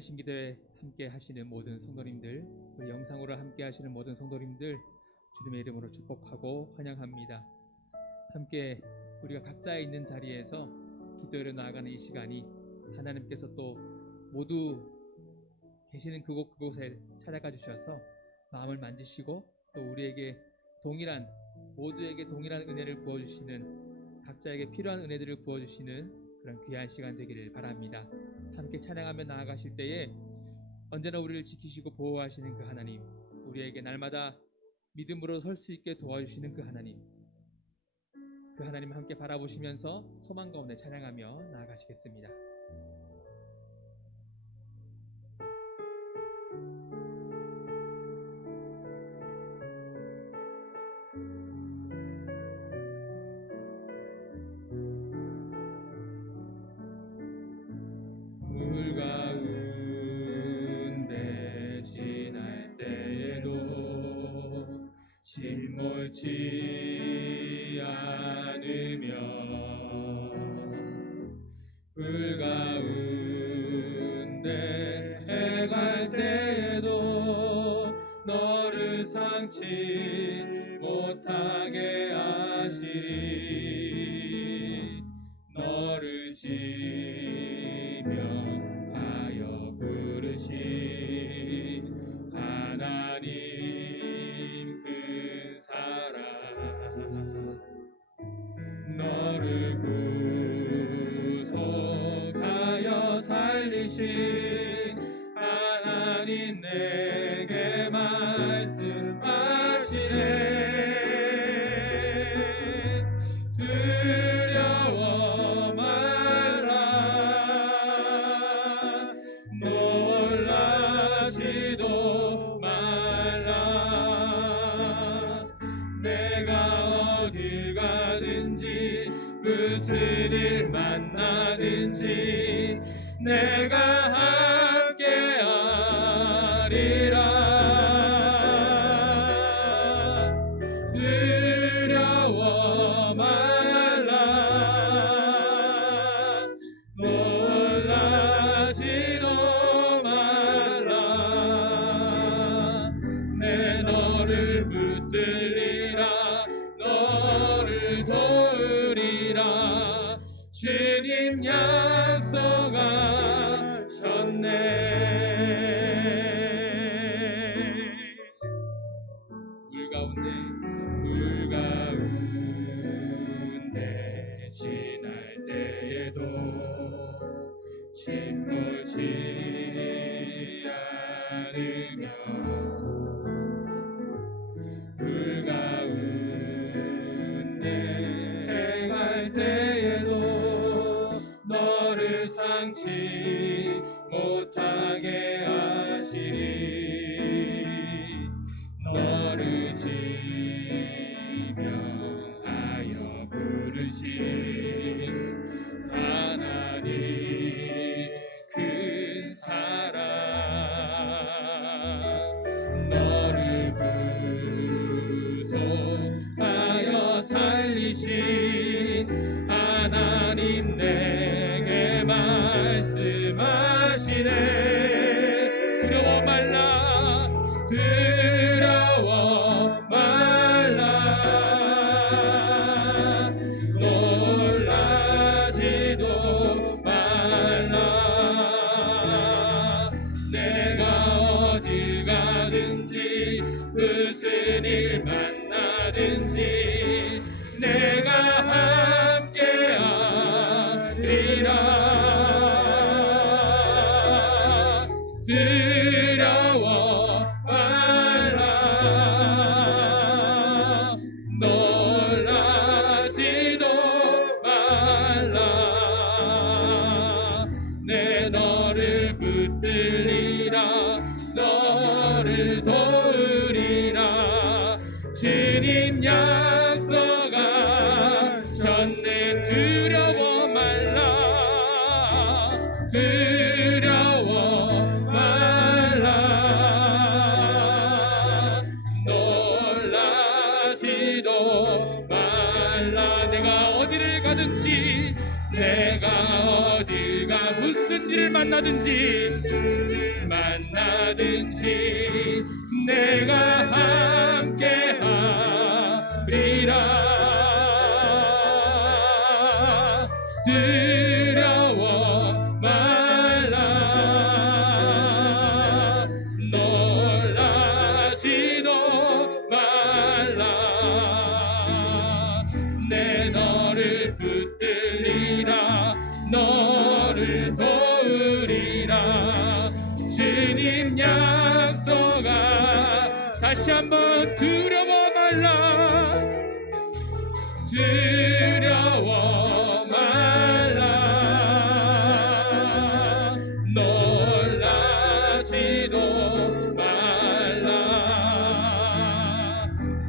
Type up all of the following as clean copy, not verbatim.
신기도에 함께 하시는 모든 성도님들, 우리 영상으로 함께 하시는 모든 성도님들 주님의 이름으로 축복하고 환영합니다. 함께 우리가 각자에 있는 자리에서 기도로 나아가는 이 시간이 하나님께서 또 모두 계시는 그곳에 찾아가 주셔서 마음을 만지시고 또 우리에게 모두에게 동일한 은혜를 부어주시는, 각자에게 필요한 은혜들을 부어주시는 그런 귀한 시간 되기를 바랍니다. 함께 찬양하며 나아가실 때에 언제나 우리를 지키시고 보호하시는 그 하나님, 우리에게 날마다 믿음으로 설 수 있게 도와주시는 그 하나님 함께 바라보시면서 소망 가운데 찬양하며 나아가시겠습니다. 침몰치 않으며 불 가운데 해갈 때에도 너를 상치 못하게 하시리. 너를 지명하여 부르신 하나님 너를 구속하여 살리신 하나님 내게 말씀하시네. 두려워 말라, 놀라지도 말라. 내가 어딜 가든지 무슨 일 만나든지 내가 함께하리라. 두려워 말라, 놀라지도 말라. 내 너를 붙들리라, 너를 도우리라. 주님 약속하셨네. 물 가운데 지날 때에도 침몰치 않으며 불 가운데 행할 때에도 너를 상치 못하게 하시리. 너를 지명하여 부르신 하나님 큰 사랑, 너를 구속하여 살리신 하나님 내게 말씀하시네. 두려워 말라, 두려워 말라, 놀라지도 말라. 내가 어딜 가든지 무슨 일 만나든지 내가 함께하리라. 두려워 말라, 놀라지도 말라. 내 너를 붙들리라, 너를 도우리라. 주님 약속하셨네. 두려워 말라, 두려워 말라, 놀라지도 말라. 내가 어디를 가든지, 내가 어딜 가 무슨 일을 만나든지 만나든지 내가 함께하리라. 두려워 말라. 놀라지도 말라. 내 너를 붙들리라. 너를 도우리라. 주님 약속아. 다시 한번 두려워 말라. 두려워 말라. 놀라지도 말라.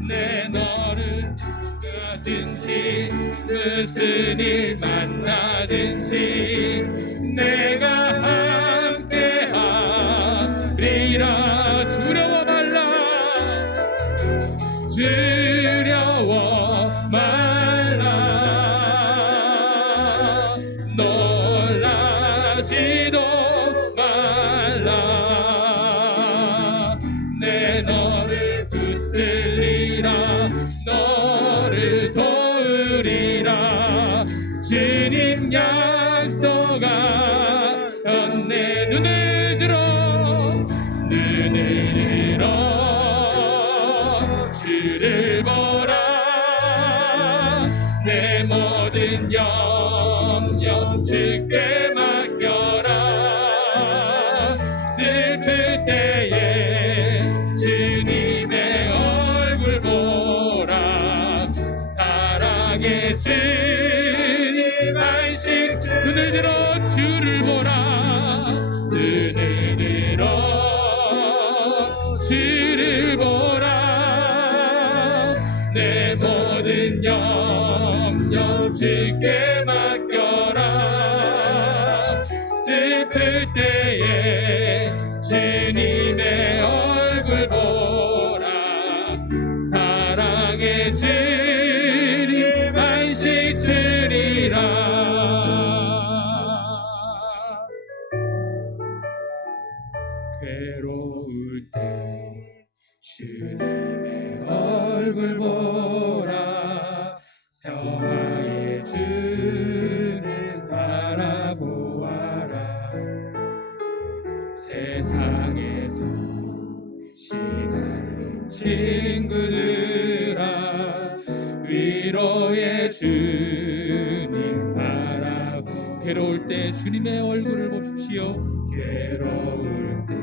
내 너를 가든지 무슨 일 만나든지 내가 함께하리라. 두려워 말라. 두려워 말라. 놀라지도 말라. 내 너를 붙들리라. 너를 도우리라. 주님 약속아. 내 눈을 들어. 눈을 들어. 주를 보라. 내 모든 염려 주께 맡겨라. 슬플 때에 주님의 얼굴 보라. 사랑의 주님 안식. 눈을 들어 주를 보라. 눈을 들어 주를 보라. 내 모든 염려 주께 맡겨라. 슬플 때에 주님의 얼굴 보라. 사랑의 주님 안식 주리라. 괴로울 때 주님의 얼굴 보라. 평화의 주를 바라보아라. 세상에서 시달린 친구들아. 위로의 주님 바라보. 괴로울 때 주님의 얼굴을 보십시오. 괴로울 때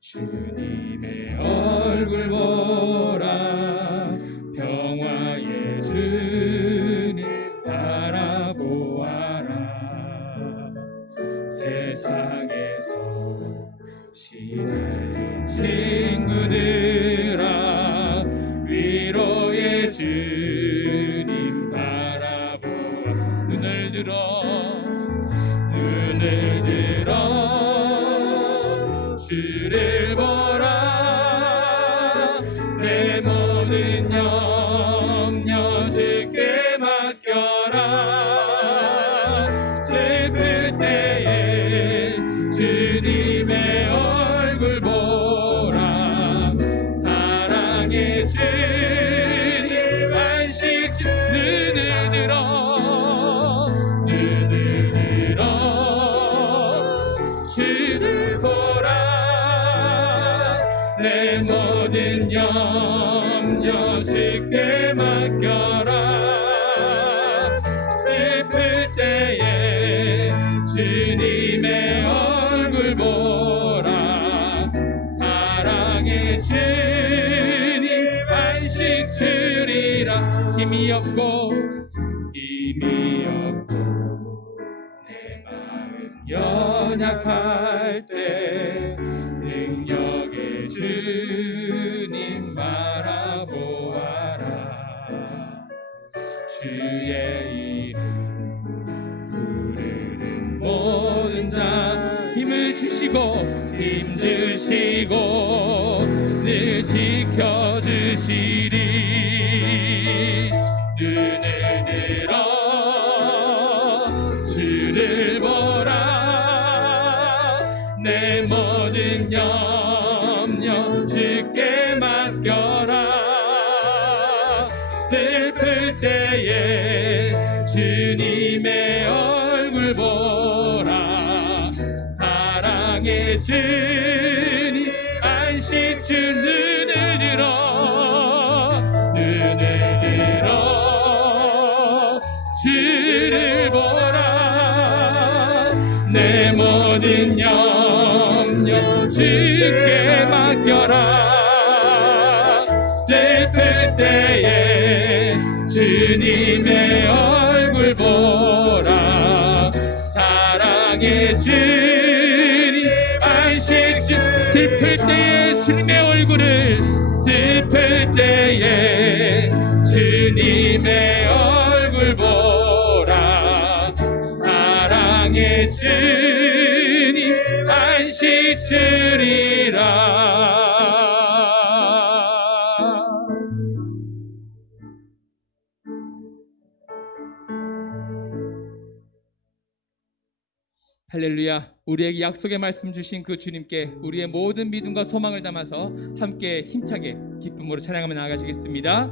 주님의 얼굴 보라. 평화의 주님 바라보아라. 세상에서 시달린 친구들아. 위로의 주님 바라보아. 눈을 들어. 눈을 들어 주를 보라. 내 모든 염려 주께 맡겨라. 슬플 때에 주님의 얼굴 보라. 사랑의 주님 안식 주. 눈을 들어. 눈을 들어 주를 보라. 내 모든 염려 주께 맡겨라. 슬플 때에 주님의 얼굴 보라. 사랑의 주님 안식 주리라. 힘이 없고 내 마음 연약할 때 능력의 주님 바라보아라. 주의 이름 부르는 모든 자 힘을 주시고 늘 지켜주시리. 눈을 들어 주를 보라. 내 모든 염려 주께 맡겨라. 슬플 때에 주님의 얼굴 보라. 사랑의 주님 안식 주 눈을 들어 주를 보라. 내 모든 염려 주께 맡겨라. 슬플 때에 주님의 얼굴 보라. 사랑의 주님 안식 주. 슬플 때에 주님의 얼굴을, 슬플 때에 주님의 얼굴 보라. 사랑의 주님 안식 주리라. 할렐루야. 우리에게 약속의 말씀 주신 그 주님께 우리의 모든 믿음과 소망을 담아서 함께 힘차게 기쁨으로 찬양하며 나아가시겠습니다.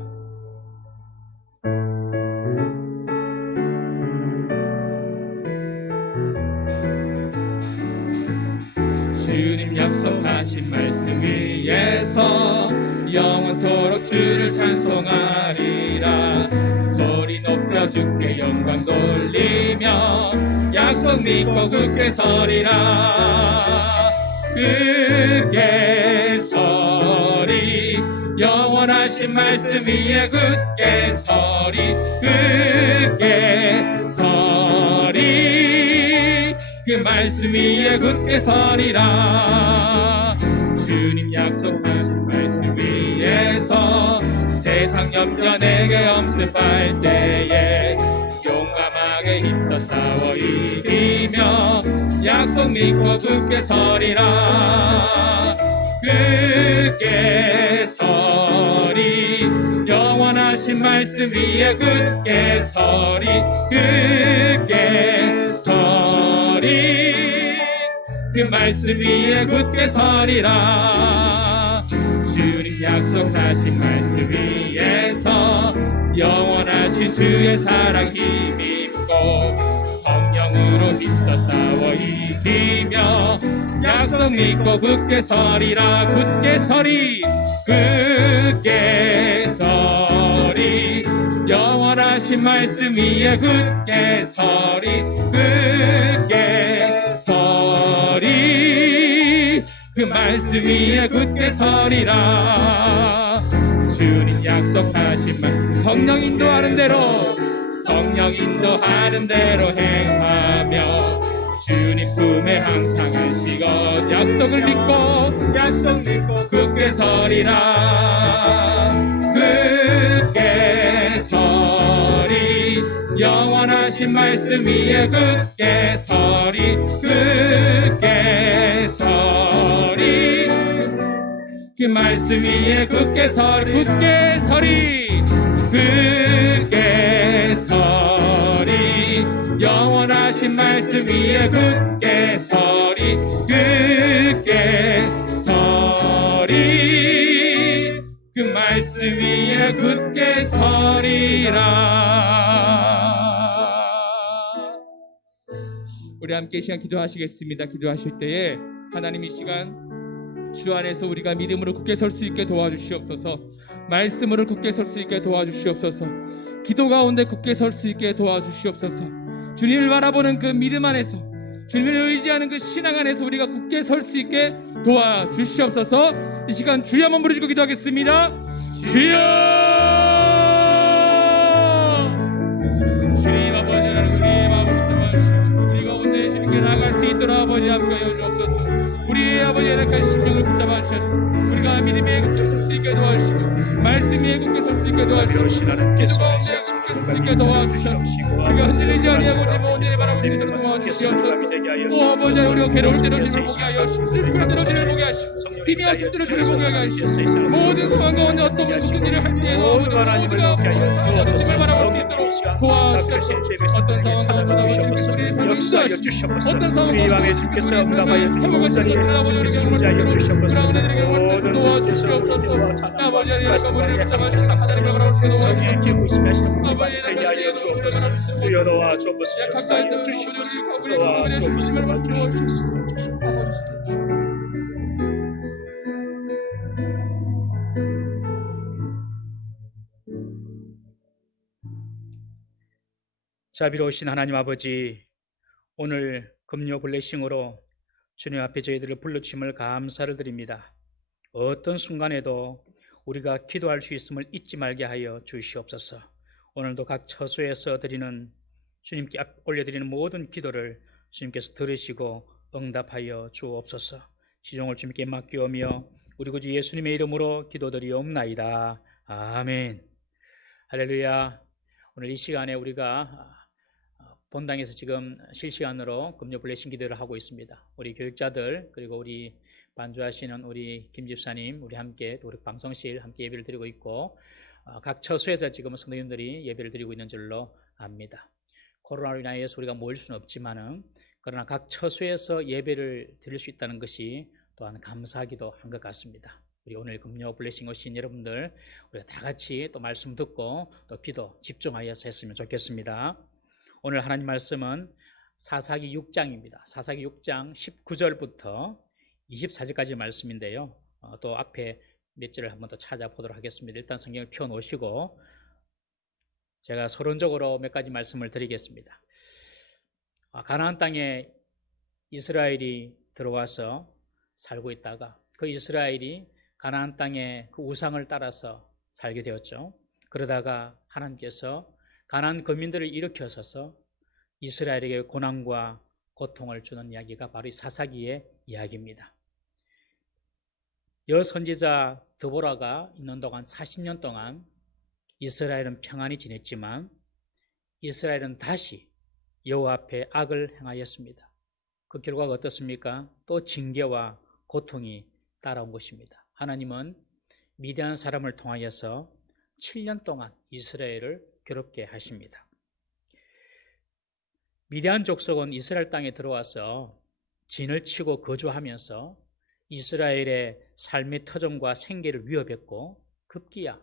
주님 약속하신 말씀 위에서 영원토록 주를 찬송하리라. 소리 높여 주께 영광 돌리며 약속 믿고 굳게 서리라. 굳게 서리. 영원하신 말씀 위에 굳게 서리. 굳게 서리. 그 말씀 위에 굳게 서리라. 주님 약속하신 말씀 위에서 세상 염려 내게 엄습할 때에 용감하게 힘써 싸워 이기며 약속 믿고 굳게 서리라. 굳게 서리. 영원하신 말씀 위에 굳게 서리. 굳게 서리. 그 말씀 위에 굳게 서리라. 주님 약속하신 말씀 위에서 영원하신 주의 사랑 힘입고 성령으로 힘써 싸워 이기며 약속 믿고 굳게 서리라. 굳게 서리. 굳게 서리. 영원하신 말씀 위에 굳게 서리. 굳게 서리. 그 말씀 위에 굳게 서리라. 주님 약속하신 말씀 성령 인도하는 대로, 성령 인도하는 대로 행하며 주님 품에 항상 안식어 약속을 믿고 약속 믿고 굳게 서리라. 굳게 서리. 영원하신 말씀 위에 굳게 서리. 굳게 서리. 그 말씀 위에 굳게 서리. 굳게 서리. 굳게 서리. 영원하신 말씀 위에 굳게 서리. 굳게 서리. 그 말씀 위에 굳게 서리라. 우리 함께 이 시간 기도하시겠습니다. 기도하실 때에 하나님 이 시간 주 안에서 우리가 믿음으로 굳게 설 수 있게 도와주시옵소서. 말씀으로 굳게 설 수 있게 도와주시옵소서. 기도 가운데 굳게 설 수 있게 도와주시옵소서. 주님을 바라보는 그 믿음 안에서, 주님을 의지하는 그 신앙 안에서 우리가 굳게 설 수 있게 도와주시옵소서. 이 시간 주여 한번 부르시고 기도하겠습니다. 주여! 주님 아버지, 우리의 마음을 붙잡아주시고 우리 가운데 주님께 나아갈 수 있도록 아버지 함께 해주옵소서. 우리 아버지의 약한 심령을 붙잡아 주셔서 우리가 믿음에 굳게 설 수 있게 도와주시고 말씀에 굳게 설 수 있게 도와주시고 기도 가운데 굳게 설 수 있게 도와주셔서 우리가 흔들리지 아니하고 지금 온전히 바라볼 수 있도록 도와주시옵소서. 오 아버지, 우리가 괴로울 때로 주를 보게 하여 슬플 때로 주를 보게 하시고 하시고 힘이 없음대로 주를 보게 하시고 모든 상황 가운데 어떤 무슨 일을 할 때에도 모두가 하나님을 바라볼 수 있도록 도와주셔서 어떤 상황 가운데 우리의 삶을 인도하시고 어떤 상황 가운데 주께서 응답하여 회복하시고 그런 은혜들에게 말씀 도와주시옵소서. 아버지 하나님과 우리를 붙잡아주시고 하나님을 바라볼 수 있도록 도와주시옵소서. 아버지 하나님의 주를 바라보시고 주여 도와주옵소서. 약한 자들 주시옵소서. 우리의 구원의 주님을 도와주시옵소서. 자비로우신 하나님 아버지, 오늘 금요 블레싱으로 주님 앞에 저희들을 불러주심을 감사를 드립니다. 어떤 순간에도 우리가 기도할 수 있음을 잊지 말게 하여 주시옵소서. 오늘도 각 처소에서 드리는 주님께 올려드리는 모든 기도를 주님께서 들으시고 응답하여 주옵소서. 시종을 주님께 맡기오며 우리 구주 예수님의 이름으로 기도드리옵나이다. 아멘. 할렐루야. 오늘 이 시간에 우리가 본당에서 지금 실시간으로 금요 블레싱 기도를 하고 있습니다. 우리 교육자들 그리고 우리 반주하시는 우리 김 집사님, 우리 함께 우리 방송실 함께 예배를 드리고 있고 각 처소에서 지금 성도님들이 예배를 드리고 있는 줄로 압니다. 코로나로 인하여서 우리가 모일 수는 없지만은 그러나 각 처소에서 예배를 드릴 수 있다는 것이 또한 감사하기도 한 것 같습니다. 우리 오늘 금요 블레싱 오신 여러분들 우리가 다 같이 또 말씀 듣고 또 기도 집중하여서 했으면 좋겠습니다. 오늘 하나님 말씀은 사사기 6장입니다. 사사기 6장 19절부터 24절까지 말씀인데요. 또 앞에 몇 절을 한번 더 찾아보도록 하겠습니다. 일단 성경을 펴놓으시고 제가 서론적으로 몇 가지 말씀을 드리겠습니다. 가나안 땅에 이스라엘이 들어와서 살고 있다가 그 이스라엘이 가나안 땅의 그 우상을 따라서 살게 되었죠. 그러다가 하나님께서 가나안 거민들을 일으켜서서 이스라엘에게 고난과 고통을 주는 이야기가 바로 이 사사기의 이야기입니다. 여선지자 드보라가 있는 동안 40년 동안 이스라엘은 평안히 지냈지만 이스라엘은 다시 여호와 앞에 악을 행하였습니다. 그 결과가 어떻습니까? 또 징계와 고통이 따라온 것입니다. 하나님은 미디안 사람을 통하여서 7년 동안 이스라엘을 괴롭게 하십니다. 미디안 족속은 이스라엘 땅에 들어와서 진을 치고 거주하면서 이스라엘의 삶의 터전과 생계를 위협했고 급기야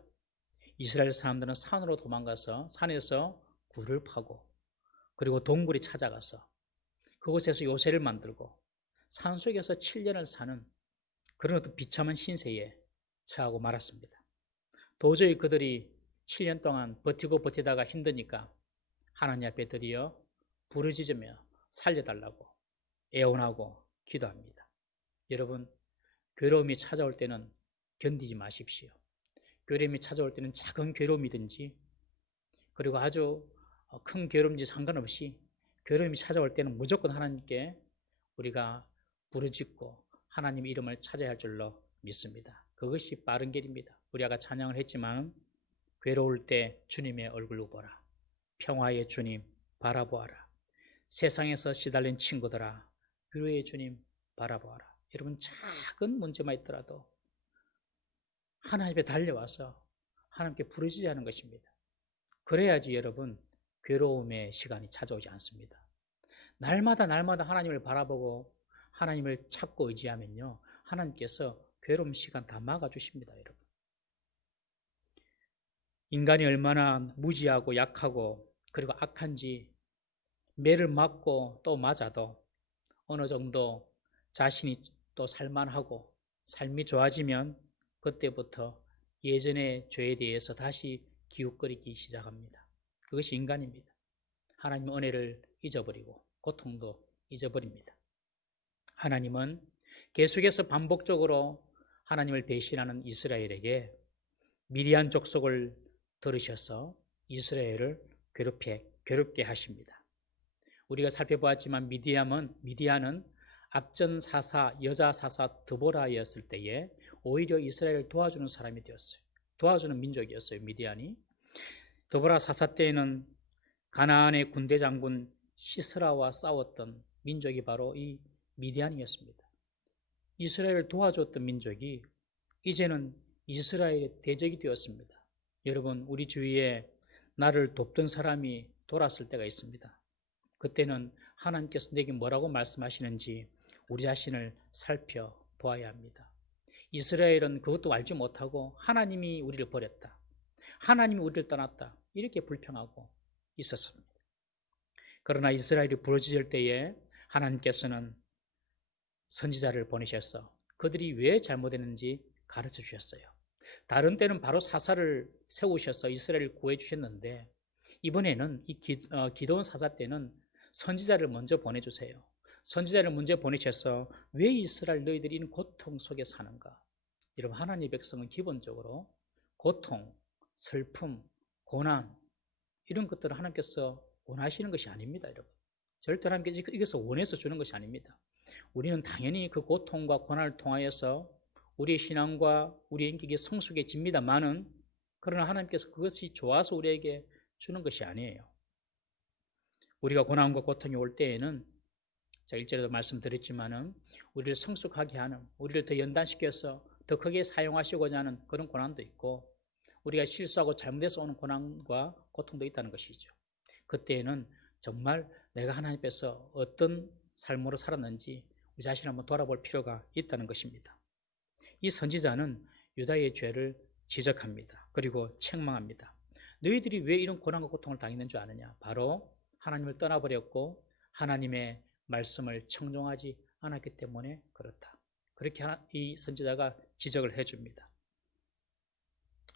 이스라엘 사람들은 산으로 도망가서 산에서 굴을 파고 그리고 동굴에 찾아가서 그곳에서 요새를 만들고 산속에서 7년을 사는 그런 어떤 비참한 신세에 처하고 말았습니다. 도저히 그들이 7년 동안 버티고 버티다가 힘드니까 하나님 앞에 드리어 부르짖으며 살려달라고 애원하고 기도합니다. 여러분, 괴로움이 찾아올 때는 견디지 마십시오. 괴로움이 찾아올 때는 작은 괴로움이든지 그리고 아주 큰 괴로움인지 상관없이 괴로움이 찾아올 때는 무조건 하나님께 우리가 부르짖고 하나님 이름을 찾아야 할 줄로 믿습니다. 그것이 바른 길입니다. 우리 아까 찬양을 했지만 괴로울 때 주님의 얼굴로 보라. 평화의 주님 바라보아라. 세상에서 시달린 친구들아 위로의 주님 바라보아라. 여러분, 작은 문제만 있더라도 하나님 앞에 달려와서 하나님께 부르짖는 것입니다. 그래야지 여러분 괴로움의 시간이 찾아오지 않습니다. 날마다 하나님을 바라보고 하나님을 찾고 의지하면요 하나님께서 괴로움 시간 다 막아주십니다. 여러분, 인간이 얼마나 무지하고 약하고 그리고 악한지 매를 맞고 또 맞아도 어느 정도 자신이 또 살만하고 삶이 좋아지면 그때부터 예전의 죄에 대해서 다시 기웃거리기 시작합니다. 그것이 인간입니다. 하나님의 은혜를 잊어버리고 고통도 잊어버립니다. 하나님은 계속해서 반복적으로 하나님을 배신하는 이스라엘에게 미디안 족속을 들으셔서 이스라엘을 괴롭게 하십니다. 우리가 살펴보았지만 미디안은 앞전 사사, 여자 사사 드보라였을 때에 오히려 이스라엘을 도와주는 사람이 되었어요. 도와주는 민족이었어요, 미디안이. 드보라 사사 때에는 가나안의 군대 장군 시스라와 싸웠던 민족이 바로 이 미디안이었습니다. 이스라엘을 도와줬던 민족이 이제는 이스라엘의 대적이 되었습니다. 여러분, 우리 주위에 나를 돕던 사람이 돌았을 때가 있습니다. 그때는 하나님께서 내게 뭐라고 말씀하시는지 우리 자신을 살펴보아야 합니다. 이스라엘은 그것도 알지 못하고 하나님이 우리를 버렸다, 하나님이 우리를 떠났다, 이렇게 불평하고 있었습니다. 그러나 이스라엘이 부르짖을 때에 하나님께서는 선지자를 보내셔서 그들이 왜 잘못했는지 가르쳐 주셨어요. 다른 때는 바로 사사를 세우셔서 이스라엘을 구해 주셨는데 이번에는 이 기드온 사사 때는 선지자를 먼저 보내주세요. 선지자를 먼저 보내셔서 왜 이스라엘 너희들이 이런 고통 속에 사는가? 여러분, 하나님의 백성은 기본적으로 고통, 슬픔, 고난 이런 것들을 하나님께서 원하시는 것이 아닙니다. 여러분, 절대 하나님께서 이것을 원해서 주는 것이 아닙니다. 우리는 당연히 그 고통과 고난을 통하여서 우리의 신앙과 우리의 인격이 성숙해집니다만은, 그러나 하나님께서 그것이 좋아서 우리에게 주는 것이 아니에요. 우리가 고난과 고통이 올 때에는 제가 일전에도 말씀드렸지만은 우리를 성숙하게 하는, 우리를 더 연단시켜서 더 크게 사용하시고자 하는 그런 고난도 있고, 우리가 실수하고 잘못해서 오는 고난과 고통도 있다는 것이죠. 그때에는 정말 내가 하나님 앞에서 어떤 삶으로 살았는지 우리 자신을 한번 돌아볼 필요가 있다는 것입니다. 이 선지자는 유다의 죄를 지적합니다. 그리고 책망합니다. 너희들이 왜 이런 고난과 고통을 당했는 줄 아느냐? 바로 하나님을 떠나버렸고 하나님의 말씀을 청종하지 않았기 때문에 그렇다. 그렇게 이 선지자가 지적을 해줍니다.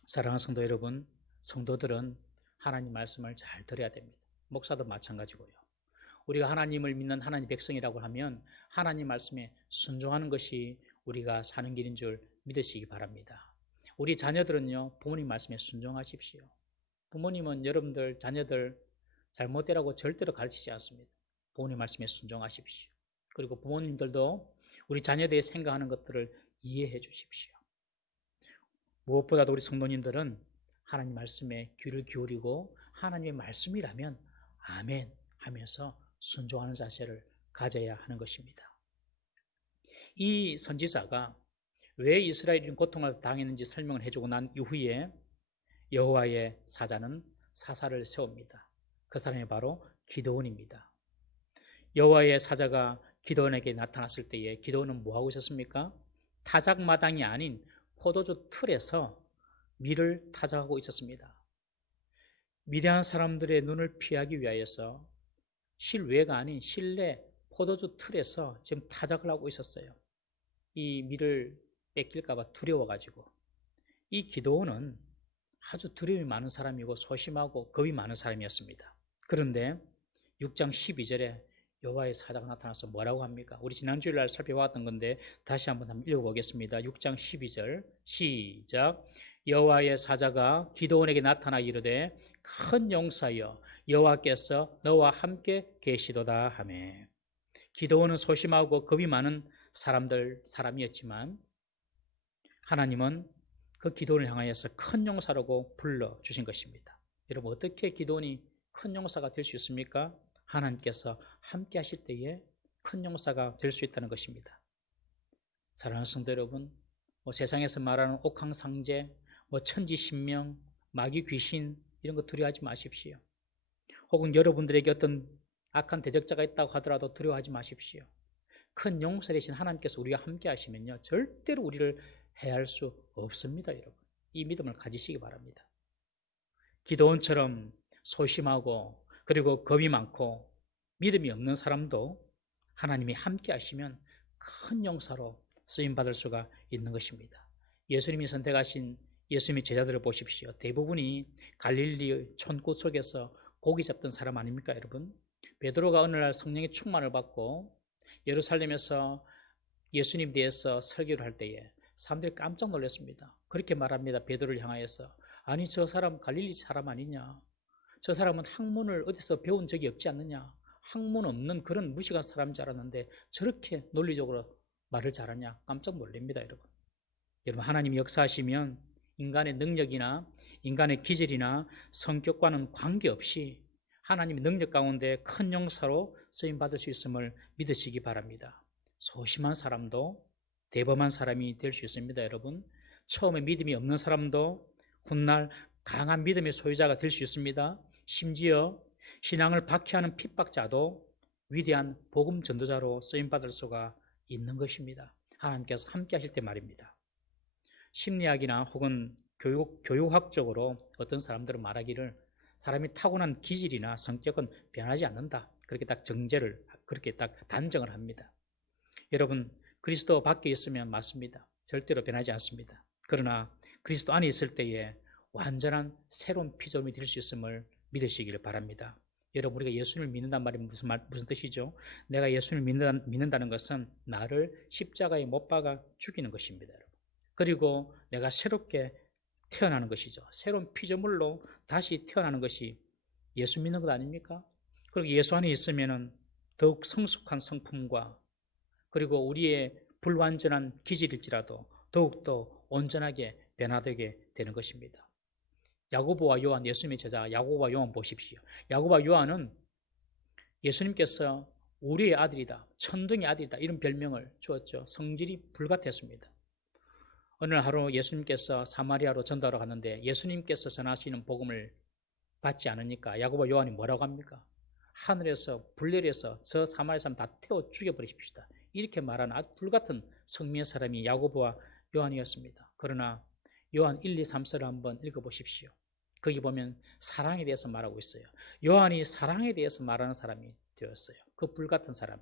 사랑하는 성도 여러분, 성도들은 하나님 말씀을 잘 들어야 됩니다. 목사도 마찬가지고요. 우리가 하나님을 믿는 하나님 백성이라고 하면 하나님 말씀에 순종하는 것이 우리가 사는 길인 줄 믿으시기 바랍니다. 우리 자녀들은요, 부모님 말씀에 순종하십시오. 부모님은 여러분들 자녀들 잘못되라고 절대로 가르치지 않습니다. 부모님 말씀에 순종하십시오. 그리고 부모님들도 우리 자녀들이 생각하는 것들을 이해해 주십시오. 무엇보다도 우리 성도님들은 하나님 말씀에 귀를 기울이고 하나님의 말씀이라면 아멘 하면서 순종하는 자세를 가져야 하는 것입니다. 이 선지자가 왜 이스라엘이 고통을 당했는지 설명을 해주고 난 이후에 여호와의 사자는 사사를 세웁니다. 그 사람이 바로 기드온입니다. 여호와의 사자가 기드온에게 나타났을 때에 기드온은 뭐하고 있었습니까? 타작마당이 아닌 포도주 틀에서 밀을 타작하고 있었습니다. 미디안 사람들의 눈을 피하기 위하여서 실외가 아닌 실내 포도주 틀에서 지금 타작을 하고 있었어요. 이 밀을 뺏길까 봐 두려워가지고. 이 기드온은 아주 두려움이 많은 사람이고 소심하고 겁이 많은 사람이었습니다. 그런데 6장 12절에 여호와의 사자가 나타나서 뭐라고 합니까? 우리 지난주일 날 살펴봤던 건데 다시 한번 읽어보겠습니다. 6장 12절 시작. 여호와의 사자가 기드온에게 나타나 이르되 큰 용사여 여호와께서 너와 함께 계시도다 하매. 기드온은 소심하고 겁이 많은 사람이었지만 하나님은 그 기드온을 향하여서 큰 용사라고 불러주신 것입니다. 여러분, 어떻게 기드온이 큰 용사가 될 수 있습니까? 하나님께서 함께 하실 때에 큰 용사가 될 수 있다는 것입니다. 사랑하는 성도 여러분, 세상에서 말하는 옥황상제, 천지신명, 마귀 귀신 이런 거 두려워하지 마십시오. 혹은 여러분들에게 어떤 악한 대적자가 있다고 하더라도 두려워하지 마십시오. 큰 용사 되신 하나님께서 우리와 함께 하시면요, 절대로 우리를 해할 수 없습니다. 여러분, 이 믿음을 가지시기 바랍니다. 기드온처럼 소심하고 그리고 겁이 많고 믿음이 없는 사람도 하나님이 함께 하시면 큰 용사로 쓰임받을 수가 있는 것입니다. 예수님이 선택하신 예수님의 제자들을 보십시오. 대부분이 갈릴리 촌곳 속에서 고기 잡던 사람 아닙니까, 여러분? 베드로가 어느 날 성령의 충만을 받고 예루살렘에서 예수님 대해서 설교를 할 때에 사람들이 깜짝 놀랐습니다. 그렇게 말합니다. 베드로를 향하여서 아니 저 사람 갈릴리 사람 아니냐? 저 사람은 학문을 어디서 배운 적이 없지 않느냐? 학문 없는 그런 무식한 사람인 줄 알았는데 저렇게 논리적으로 말을 잘하냐? 깜짝 놀랍니다. 여러분, 하나님이 역사하시면 인간의 능력이나 인간의 기질이나 성격과는 관계없이 하나님의 능력 가운데 큰 용사로 쓰임받을 수 있음을 믿으시기 바랍니다. 소심한 사람도 대범한 사람이 될 수 있습니다, 여러분. 처음에 믿음이 없는 사람도 훗날 강한 믿음의 소유자가 될 수 있습니다. 심지어 신앙을 박해하는 핍박자도 위대한 복음 전도자로 쓰임받을 수가 있는 것입니다. 하나님께서 함께 하실 때 말입니다. 심리학이나 혹은 교육학적으로 어떤 사람들은 말하기를 사람이 타고난 기질이나 성격은 변하지 않는다. 그렇게 딱 그렇게 딱 단정을 합니다. 여러분, 그리스도 밖에 있으면 맞습니다. 절대로 변하지 않습니다. 그러나 그리스도 안에 있을 때에 완전한 새로운 피조물이 될 수 있음을 믿으시기를 바랍니다. 여러분, 우리가 예수님을 믿는단 말이 무슨 뜻이죠? 내가 예수님을 믿는다는 것은 나를 십자가에 못 박아 죽이는 것입니다. 여러분. 그리고 내가 새롭게 태어나는 것이죠. 새로운 피조물로 다시 태어나는 것이 예수 믿는 것 아닙니까? 그리고 예수 안에 있으면 더욱 성숙한 성품과 그리고 우리의 불완전한 기질일지라도 더욱더 온전하게 변화되게 되는 것입니다. 야고보와 요한, 예수님의 제자 야고보와 요한 보십시오. 야고보와 요한은 예수님께서 우리의 아들이다, 천둥의 아들이다 이런 별명을 주었죠. 성질이 불같았습니다. 어느 날 하루 예수님께서 사마리아로 전도하러 갔는데 예수님께서 전하시는 복음을 받지 않으니까 야고보와 요한이 뭐라고 합니까? 하늘에서 불내려서 저 사마리아 사람 다 태워 죽여버리십시다. 이렇게 말하는 아주 불같은 성미의 사람이 야고보와 요한이었습니다. 그러나 요한 1, 2, 3서를 한번 읽어보십시오. 거기 보면 사랑에 대해서 말하고 있어요. 요한이 사랑에 대해서 말하는 사람이 되었어요. 그 불같은 사람이.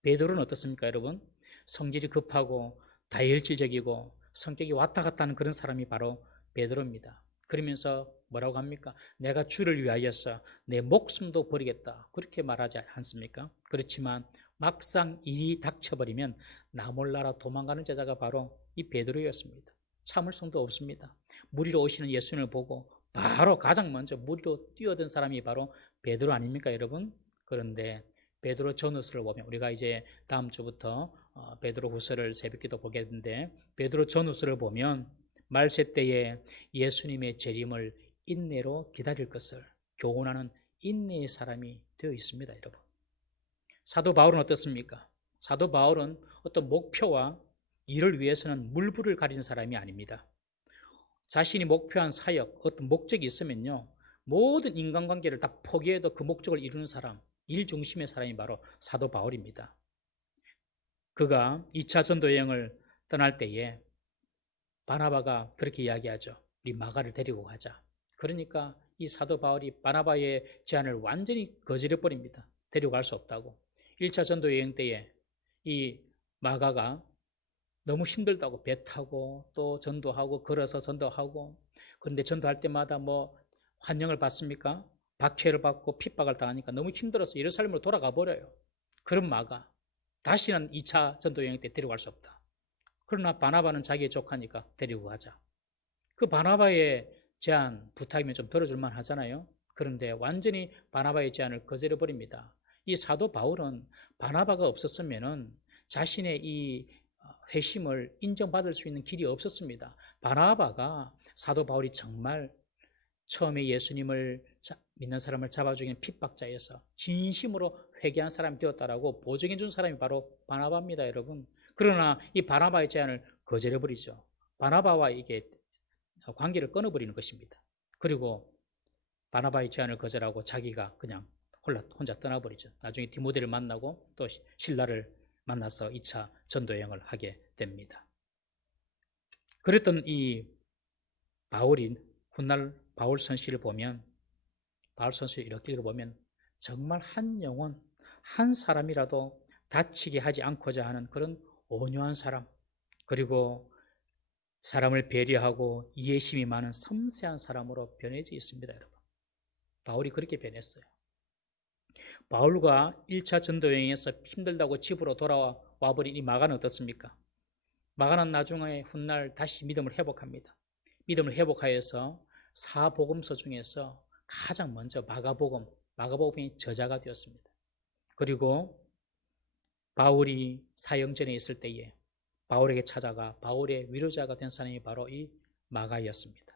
베드로는 어떻습니까, 여러분? 성질이 급하고 다혈질적이고 성격이 왔다 갔다 하는 그런 사람이 바로 베드로입니다. 그러면서 뭐라고 합니까? 내가 주를 위하여서 내 목숨도 버리겠다. 그렇게 말하지 않습니까? 그렇지만 막상 일이 닥쳐버리면 나 몰라라 도망가는 제자가 바로 이 베드로였습니다. 참을성도 없습니다. 무리로 오시는 예수님을 보고 바로 가장 먼저 무리로 뛰어든 사람이 바로 베드로 아닙니까, 여러분? 그런데 베드로 전후서를 보면 우리가 이제 다음 주부터 베드로 후서를 새벽기도 보겠는데 베드로 전후서를 보면 말세 때에 예수님의 재림을 인내로 기다릴 것을 교훈하는 인내의 사람이 되어 있습니다, 여러분. 사도 바울은 어떻습니까? 사도 바울은 어떤 목표와 일을 위해서는 물불을 가리는 사람이 아닙니다. 자신이 목표한 사역, 어떤 목적이 있으면요, 모든 인간관계를 다 포기해도 그 목적을 이루는 사람, 일 중심의 사람이 바로 사도 바울입니다. 그가 2차 전도 여행을 떠날 때에 바나바가 그렇게 이야기하죠. 우리 마가를 데리고 가자. 그러니까 이 사도 바울이 바나바의 제안을 완전히 거절해버립니다. 데려갈 수 없다고. 1차 전도 여행 때에 이 마가가 너무 힘들다고 배 타고 또 전도하고 걸어서 전도하고 그런데 전도할 때마다 뭐 환영을 받습니까? 박해를 받고 핍박을 당하니까 너무 힘들어서 예루살렘으로 돌아가 버려요. 그런 마가 다시는 2차 전도 여행 때 데려갈 수 없다. 그러나 바나바는 자기의 조카니까 데리고 가자. 그 바나바의 제안 부탁이면 좀 들어줄만 하잖아요. 그런데 완전히 바나바의 제안을 거절해버립니다. 이 사도 바울은 바나바가 없었으면 자신의 이 회심을 인정받을 수 있는 길이 없었습니다. 바나바가 사도 바울이 정말 처음에 예수님을 믿는 사람을 잡아 죽이는 핍박자에서 진심으로 회개한 사람이 되었다라고 보증해 준 사람이 바로 바나바입니다, 여러분. 그러나 이 바나바의 제안을 거절해버리죠. 바나바와 이게 관계를 끊어버리는 것입니다. 그리고 바나바의 제안을 거절하고 자기가 그냥 혼자 떠나버리죠. 나중에 디모데를 만나고 또 실라를 만나서 2차 전도여행을 하게 됩니다. 그랬던 이 바울이 훗날 바울 선시를 보면 바울 선시 이렇게 읽어보면 정말 한 영혼, 한 사람이라도 다치게 하지 않고자 하는 그런 온유한 사람, 그리고 사람을 배려하고 이해심이 많은 섬세한 사람으로 변해져 있습니다, 여러분. 바울이 그렇게 변했어요. 바울과 1차 전도여행에서 힘들다고 집으로 돌아와 버린 이 마가는 어떻습니까? 마가는 나중에 훗날 다시 믿음을 회복합니다. 믿음을 회복하여서 사복음서 중에서 가장 먼저 마가복음의 저자가 되었습니다. 그리고 바울이 사형전에 있을 때에 바울에게 찾아가 바울의 위로자가 된 사람이 바로 이 마가였습니다.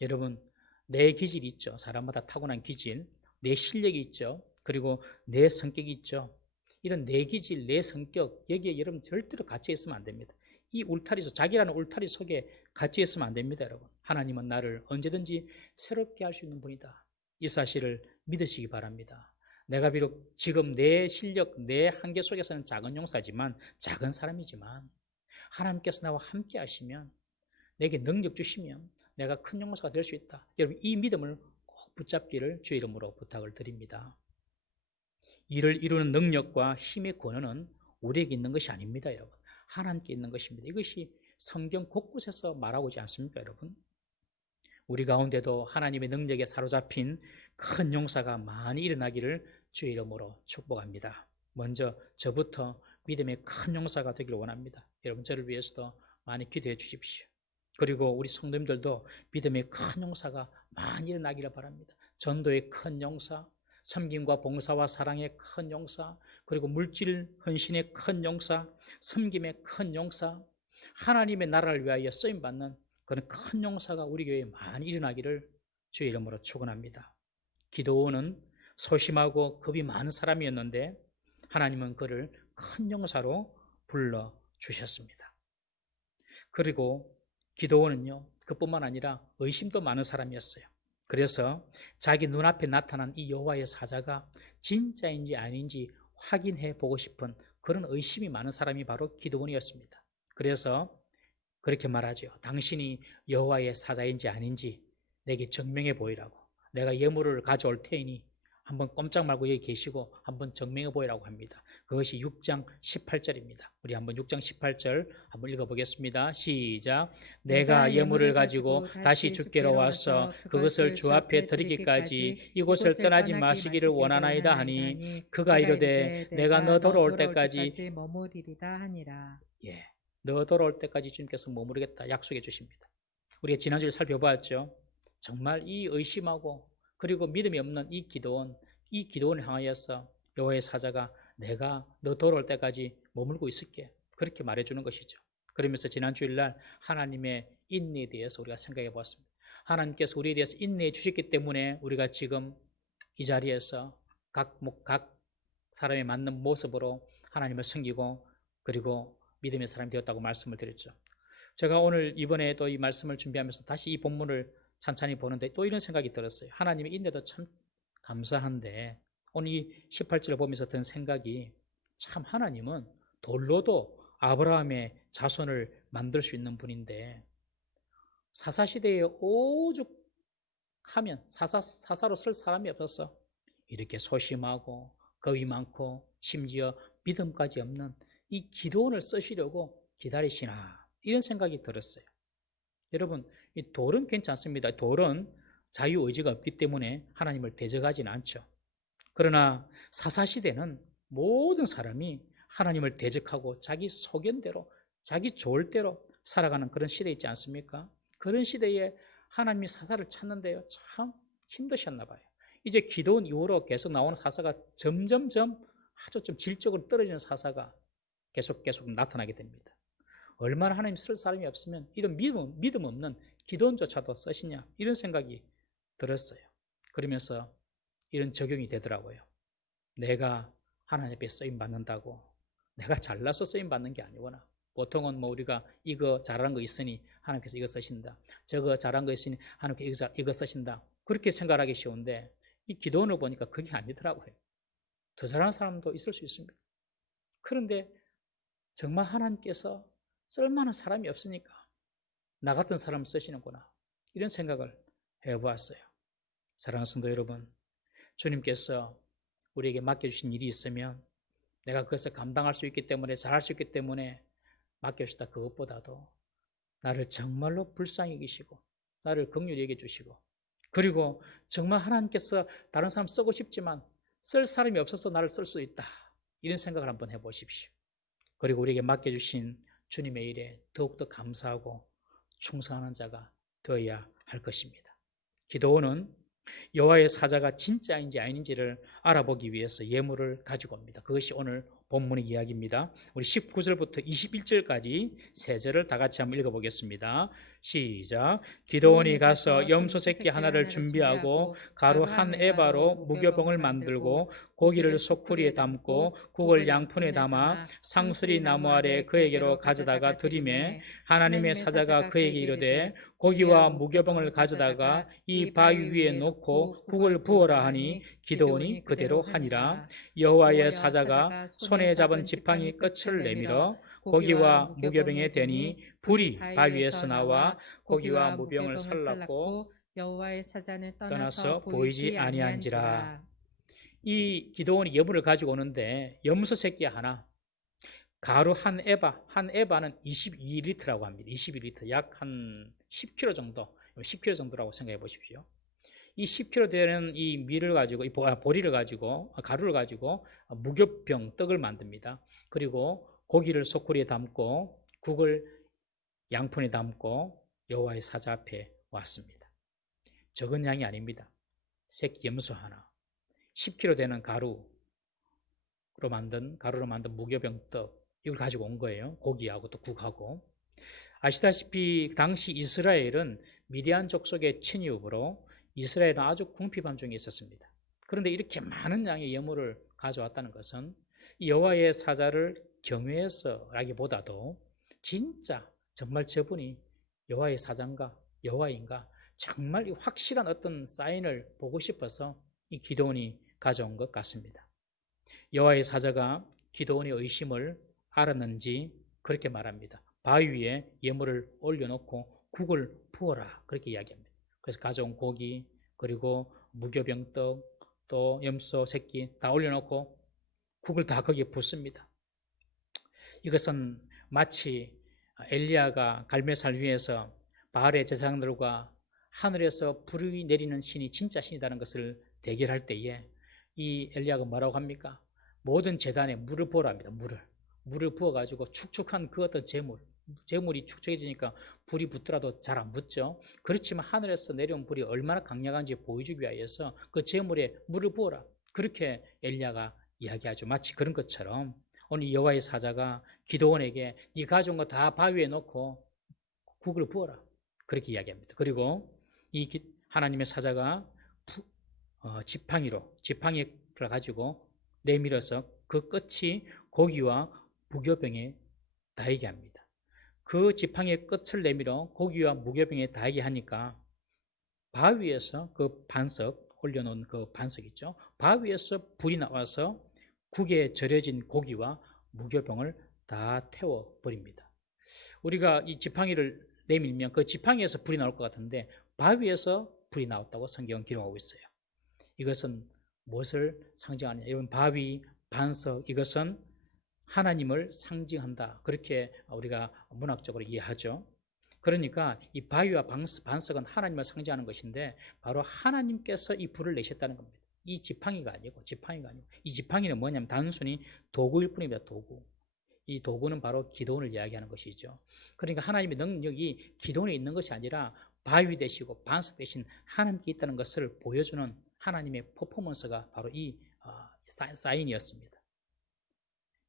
여러분, 내 기질이 있죠. 사람마다 타고난 기질, 내 실력이 있죠. 그리고 내 성격이 있죠. 이런 내 기질, 내 성격 여기에 여러분 절대로 갇혀 있으면 안 됩니다. 이 울타리 속, 자기라는 울타리 속에 갇혀 있으면 안 됩니다, 여러분. 하나님은 나를 언제든지 새롭게 할 수 있는 분이다. 이 사실을 믿으시기 바랍니다. 내가 비록 지금 내 실력, 내 한계 속에서는 작은 용사지만, 작은 사람이지만 하나님께서 나와 함께 하시면, 내게 능력 주시면 내가 큰 용사가 될 수 있다. 여러분, 이 믿음을 꼭 붙잡기를 주의 이름으로 부탁을 드립니다. 이를 이루는 능력과 힘의 권한은 우리에게 있는 것이 아닙니다, 여러분. 하나님께 있는 것입니다. 이것이 성경 곳곳에서 말하고 있지 않습니까, 여러분? 우리 가운데도 하나님의 능력에 사로잡힌 큰 용사가 많이 일어나기를 주의 이름으로 축복합니다. 먼저 저부터 믿음의 큰 용사가 되기를 원합니다. 여러분, 저를 위해서도 많이 기도해 주십시오. 그리고 우리 성도님들도 믿음의 큰 용사가 많이 일어나기를 바랍니다. 전도의 큰 용사, 섬김과 봉사와 사랑의 큰 용사, 그리고 물질 헌신의 큰 용사, 섬김의 큰 용사, 하나님의 나라를 위하여 쓰임받는 그런 큰 용사가 우리 교회에 많이 일어나기를 주의 이름으로 축원합니다. 기드온은 소심하고 겁이 많은 사람이었는데 하나님은 그를 큰 용사로 불러주셨습니다. 그리고 기드온은요, 그뿐만 아니라 의심도 많은 사람이었어요. 그래서 자기 눈앞에 나타난 이 여호와의 사자가 진짜인지 아닌지 확인해 보고 싶은 그런 의심이 많은 사람이 바로 기드온이었습니다. 그래서 그렇게 말하죠. 당신이 여호와의 사자인지 아닌지 내게 증명해 보이라고. 내가 예물을 가져올 테이니 한번 꼼짝 말고 여기 계시고 한번 증명해 보이라고 합니다. 그것이 6장 18절입니다. 우리 한번 6장 18절 한번 읽어보겠습니다. 시작. 내가 예물을 가지고 다시 주께로 와서 그것을 주 앞에 드리기까지 이곳을 떠나지 마시기를 원하나이다 하니 그가 이르되 내가 너 돌아올 때까지 머무리리다 하니라. 예, 너 돌아올 때까지 주님께서 머무르겠다 약속해 주십니다. 우리가 지난주에 살펴보았죠. 정말 이 의심하고 그리고 믿음이 없는 이 기드온을 향하여서 여호와의 사자가 내가 너 돌아올 때까지 머물고 있을게 그렇게 말해주는 것이죠. 그러면서 지난 주일날 하나님의 인내에 대해서 우리가 생각해 보았습니다. 하나님께서 우리에 대해서 인내해 주셨기 때문에 우리가 지금 이 자리에서 각 사람에 맞는 모습으로 하나님을 섬기고 그리고 믿음의 사람이 되었다고 말씀을 드렸죠. 제가 오늘 이번에 또 이 말씀을 준비하면서 다시 이 본문을 찬찬히 보는데 또 이런 생각이 들었어요. 하나님의 인내도 참 감사한데 오늘 이 18절을 보면서 든 생각이 참 하나님은 돌로도 아브라함의 자손을 만들 수 있는 분인데 사사시대에 오죽하면 사사로 쓸 사람이 없었어. 이렇게 소심하고 겁이 많고 심지어 믿음까지 없는 이 기드온을 쓰시려고 기다리시나 이런 생각이 들었어요. 여러분, 이 돌은 괜찮습니다. 돌은 자유의지가 없기 때문에 하나님을 대적하지는 않죠. 그러나 사사시대는 모든 사람이 하나님을 대적하고 자기 소견대로 자기 좋을 대로 살아가는 그런 시대에 있지 않습니까? 그런 시대에 하나님이 사사를 찾는데요, 참 힘드셨나 봐요. 이제 기드온 이후로 계속 나오는 사사가 점점점 아주 좀 질적으로 떨어지는 사사가 계속 나타나게 됩니다. 얼마나 하나님 쓸 사람이 없으면 이런 믿음 없는 기드온조차도 쓰시냐 이런 생각이 들었어요. 그러면서 이런 적용이 되더라고요. 내가 하나님 앞에 쓰임 받는다고 내가 잘나서 쓰임 받는 게 아니구나. 보통은 뭐 우리가 이거 잘하는 거 있으니 하나님께서 이거 쓰신다. 저거 잘한 거 있으니 하나님께서 이거 쓰신다. 그렇게 생각하기 쉬운데 이 기도원을 보니까 그게 아니더라고요. 더 잘하는 사람도 있을 수 있습니다. 그런데 정말 하나님께서 쓸만한 사람이 없으니까 나 같은 사람을 쓰시는구나 이런 생각을 해보았어요. 사랑하는 성도 여러분, 주님께서 우리에게 맡겨주신 일이 있으면 내가 그것을 감당할 수 있기 때문에 잘할 수 있기 때문에 맡겨주시다 그것보다도 나를 정말로 불쌍히 여기시고 나를 긍휼히 여겨주시고 그리고 정말 하나님께서 다른 사람 쓰고 싶지만 쓸 사람이 없어서 나를 쓸 수 있다 이런 생각을 한번 해보십시오. 그리고 우리에게 맡겨주신 주님의 일에 더욱더 감사하고 충성하는 자가 되어야 할 것입니다. 기드온은 여호와의 사자가 진짜인지 아닌지를 알아보기 위해서 예물을 가지고 옵니다. 그것이 오늘 본문의 이야기입니다. 우리 19절부터 21절까지 세 절을 다 같이 한번 읽어보겠습니다. 시작. 기드온이 가서 염소 새끼 하나를 준비하고 가루 한 에바로 무교병을 만들고 고기를 소쿠리에 담고 국을 양푼에 담아 상수리 나무 아래 그에게로 가져다가 드리매 하나님의 사자가 그에게 이르되 고기와 무교병을 가져다가 이 바위 위에 놓고 국을 부어라 하니 기드온이 그대로 하니라. 여호와의 사자가 손에 잡은 지팡이 끝을 내밀어 고기와 무교병에 대니 불이 바위에서 나와 고기와 무병을 살랐고 여호와의 사자는 떠나서 보이지 아니한지라. 이 기드온이 여물을 가지고 오는데 염소 새끼 하나, 가루 한 에바는 22리터라고 합니다. 22리터, 약 한 10kg 정도, 10kg 정도라고 생각해 보십시오. 이 10kg 되는 이 밀을 가지고, 이 보리를 가지고, 가루를 가지고 무교병 떡을 만듭니다. 그리고 고기를 소쿠리에 담고 국을 양푼에 담고 여호와의 사자 앞에 왔습니다. 적은 양이 아닙니다. 새끼 염소 하나, 10kg 되는 가루로 만든 무교병 떡, 이걸 가지고 온 거예요. 고기하고 또 국하고. 아시다시피 당시 이스라엘은 미디안 족속의 침입으로 이스라엘은 아주 궁핍한 중에 있었습니다. 그런데 이렇게 많은 양의 예물을 가져왔다는 것은 여호와의 사자를 경외해서라기보다도 진짜 정말 저분이 여호와의 사자인가 여호와인가 정말 확실한 어떤 사인을 보고 싶어서 이 기드온이 가져온 것 같습니다. 여호와의 사자가 기드온의 의심을 알았는지 그렇게 말합니다. 바위 위에 예물을 올려놓고 국을 부어라, 그렇게 이야기합니다. 그래서 가져온 고기 그리고 무교병떡 또 염소 새끼 다 올려놓고 국을 다 거기에 붓습니다. 이것은 마치 엘리야가 갈멜산 위에서 바알의 제사장들과 하늘에서 불이 내리는 신이 진짜 신이라는 것을 대결할 때에 이 엘리야가 뭐라고 합니까? 모든 제단에 물을 부어라 합니다. 물을 부어가지고 축축한 그 어떤 재물이 축축해지니까 불이 붙더라도 잘 안 붙죠. 그렇지만 하늘에서 내려온 불이 얼마나 강력한지 보여주기 위하여서 그 재물에 물을 부어라, 그렇게 엘리야가 이야기하죠. 마치 그런 것처럼 오늘 여호와의 사자가 기드온에게 네 가져온 거 다 바위에 놓고 국을 부어라, 그렇게 이야기합니다. 그리고 이 하나님의 사자가 지팡이를 가지고 내밀어서 그 끝이 고기와 무교병에 닿게 합니다. 그 지팡이의 끝을 내밀어 고기와 무교병에 닿게 하니까 바위에서 그 반석, 올려놓은 그 반석 있죠. 바위에서 불이 나와서 국에 절여진 고기와 무교병을 다 태워버립니다. 우리가 이 지팡이를 내밀면 그 지팡이에서 불이 나올 것 같은데 바위에서 불이 나왔다고 성경은 기록하고 있어요. 이것은 무엇을 상징하느냐? 여러분, 바위, 반석, 이것은 하나님을 상징한다, 그렇게 우리가 문학적으로 이해하죠. 그러니까 이 바위와 반석은 하나님을 상징하는 것인데 바로 하나님께서 이 불을 내셨다는 겁니다. 이 지팡이가 아니고 이 지팡이는 뭐냐면 단순히 도구일 뿐입니다. 도구. 이 도구는 바로 기도원을 이야기하는 것이죠. 그러니까 하나님의 능력이 기도원에 있는 것이 아니라 바위 되시고 반석 대신 하나님께 있다는 것을 보여주는 하나님의 퍼포먼스가 바로 이 사인이었습니다.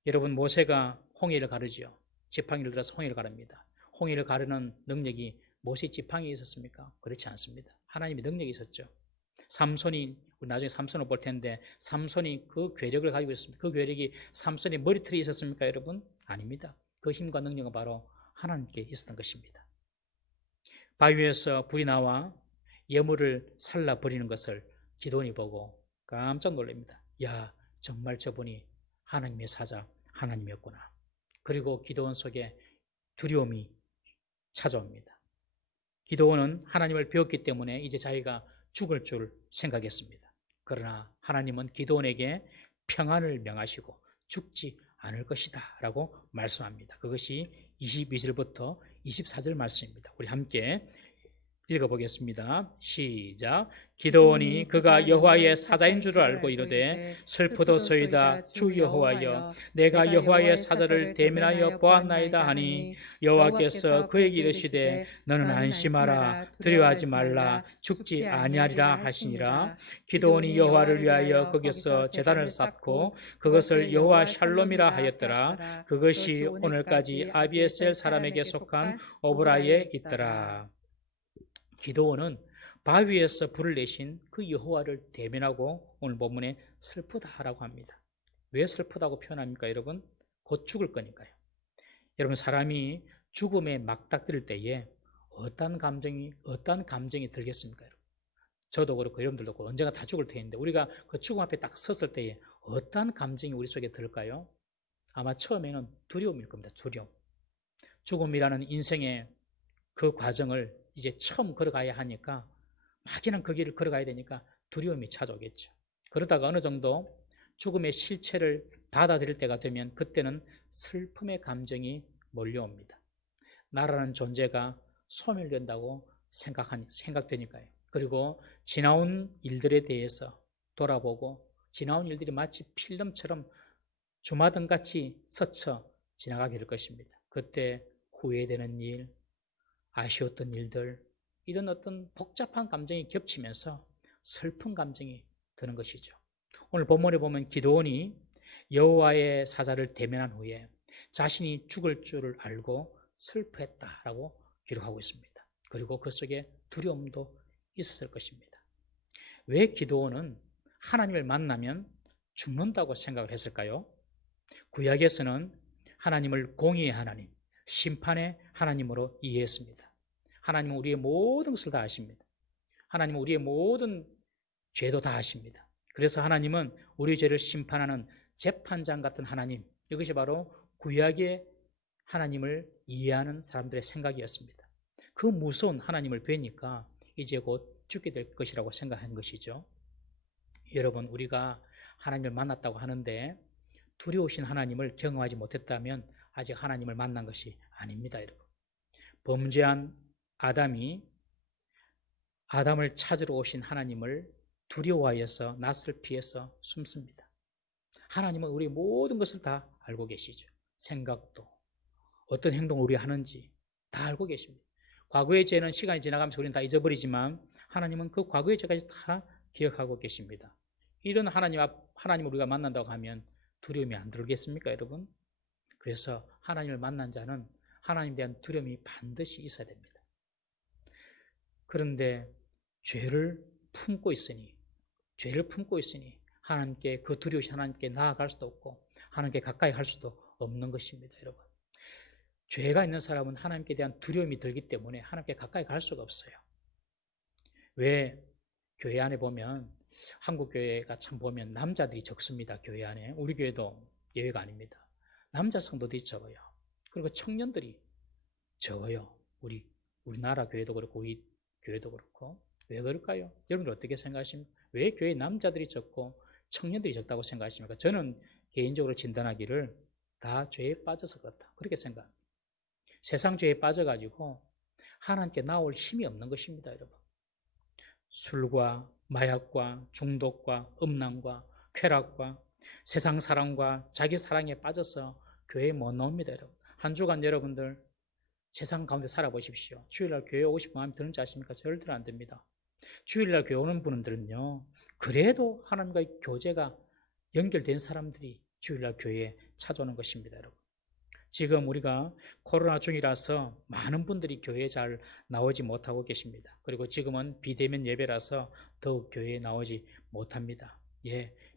여러분, 모세가 홍해를 가르지요. 지팡이를 들어서 홍해를 가릅니다. 홍해를 가르는 능력이 모세 지팡이에 있었습니까? 그렇지 않습니다. 하나님의 능력이 있었죠. 삼손이, 우리 나중에 삼손을 볼 텐데 삼손이 그 괴력을 가지고 있었습니다. 그 괴력이 삼손의 머리털에 있었습니까, 여러분? 아닙니다. 그 힘과 능력은 바로 하나님께 있었던 것입니다. 바위에서 불이 나와 예물을 살라버리는 것을 기드온이 보고 깜짝 놀랍니다. 야, 정말 저분이 하나님의 사자, 하나님이었구나. 그리고 기드온 속에 두려움이 찾아옵니다. 기드온은 하나님을 배웠기 때문에 이제 자기가 죽을 줄 생각했습니다. 그러나 하나님은 기드온에게 평안을 명하시고 죽지 않을 것이다 라고 말씀합니다. 그것이 22절부터 24절 말씀입니다. 우리 함께 읽어보겠습니다. 시작. 기드온이 그가 여호와의 사자인 줄 알고 이르되 슬프도소이다 주 여호와여, 내가 여호와의 사자를 대면하여 보았나이다 하니 여호와께서 그에게 이르시되 너는 안심하라, 두려워하지 말라, 죽지 아니하리라 하시니라. 기드온이 여호와를 위하여 거기서 제단을 쌓고 그것을 여호와 샬롬이라 하였더라. 그것이 오늘까지 아비에셀 사람에게 속한 오브라에 있더라. 기드온은 바위에서 불을 내신 그 여호와를 대면하고 오늘 본문에 슬프다라고 합니다. 왜 슬프다고 표현합니까, 여러분? 곧 죽을 거니까요. 여러분, 사람이 죽음에 막닥뜨릴 때에 어떤 감정이 들겠습니까, 여러분? 저도 그렇고 여러분들도 그렇고 언젠가 다 죽을 텐데 우리가 그 죽음 앞에 딱 섰을 때에 어떤 감정이 우리 속에 들까요? 아마 처음에는 두려움일 겁니다. 두려움. 죽음이라는 인생의 그 과정을 이제 처음 걸어가야 하니까 막연한 그 길을 걸어가야 되니까 두려움이 찾아오겠죠. 그러다가 어느 정도 죽음의 실체를 받아들일 때가 되면 그때는 슬픔의 감정이 몰려옵니다. 나라는 존재가 소멸된다고 생각되니까요. 그리고 지나온 일들에 대해서 돌아보고 지나온 일들이 마치 필름처럼 주마등같이 스쳐 지나가게 될 것입니다. 그때 후회되는 일, 아쉬웠던 일들, 이런 어떤 복잡한 감정이 겹치면서 슬픈 감정이 드는 것이죠. 오늘 본문에 보면 기드온이 여호와의 사자를 대면한 후에 자신이 죽을 줄을 알고 슬퍼했다라고 기록하고 있습니다. 그리고 그 속에 두려움도 있었을 것입니다. 왜 기드온은 하나님을 만나면 죽는다고 생각을 했을까요? 구약에서는 하나님을 공의의 하나님, 심판의 하나님으로 이해했습니다. 하나님은 우리의 모든 것을 다 아십니다. 하나님은 우리의 모든 죄도 다 아십니다. 그래서 하나님은 우리 죄를 심판하는 재판장 같은 하나님, 이것이 바로 구약의 하나님을 이해하는 사람들의 생각이었습니다. 그 무서운 하나님을 뵈니까 이제 곧 죽게 될 것이라고 생각한 것이죠. 여러분, 우리가 하나님을 만났다고 하는데 두려우신 하나님을 경험하지 못했다면 아직 하나님을 만난 것이 아닙니다, 여러분. 범죄한 아담이 아담을 찾으러 오신 하나님을 두려워하여서 낯을 피해서 숨습니다. 하나님은 우리 모든 것을 다 알고 계시죠. 생각도, 어떤 행동을 우리 하는지 다 알고 계십니다. 과거의 죄는 시간이 지나가면서 우리는 다 잊어버리지만 하나님은 그 과거의 죄까지 다 기억하고 계십니다. 이런 하나님을 우리가 만난다고 하면 두려움이 안 들겠습니까, 여러분? 그래서 하나님을 만난 자는 하나님에 대한 두려움이 반드시 있어야 됩니다. 그런데 죄를 품고 있으니 하나님께, 그 두려우신 하나님께 나아갈 수도 없고 하나님께 가까이 할 수도 없는 것입니다, 여러분. 죄가 있는 사람은 하나님께 대한 두려움이 들기 때문에 하나님께 가까이 갈 수가 없어요. 왜 교회 안에 보면, 한국 교회가 참 보면 남자들이 적습니다. 교회 안에. 우리 교회도 예외가 아닙니다. 남자 성도들이 적어요. 그리고 청년들이 적어요. 우리나라 교회도 그렇고 우리 교회도 그렇고. 왜 그럴까요? 여러분들 어떻게 생각하십니까? 왜 교회 남자들이 적고 청년들이 적다고 생각하십니까? 저는 개인적으로 진단하기를 다 죄에 빠져서 그렇다, 그렇게 생각합니다. 세상 죄에 빠져가지고 하나님께 나올 힘이 없는 것입니다, 여러분. 술과 마약과 중독과 음란과 쾌락과 세상 사랑과 자기 사랑에 빠져서 교회에 못 나옵니다, 여러분. 한 주간 여러분들 세상 가운데 살아보십시오. 주일날 교회 오고 싶은 마음이 드는지 아십니까? 절대로 안 됩니다. 주일날 교회 오는 분들은요, 그래도 하나님과의 교제가 연결된 사람들이 주일날 교회에 찾아오는 것입니다, 여러분. 지금 우리가 코로나 중이라서 많은 분들이 교회에 잘 나오지 못하고 계십니다. 그리고 지금은 비대면 예배라서 더욱 교회에 나오지 못합니다.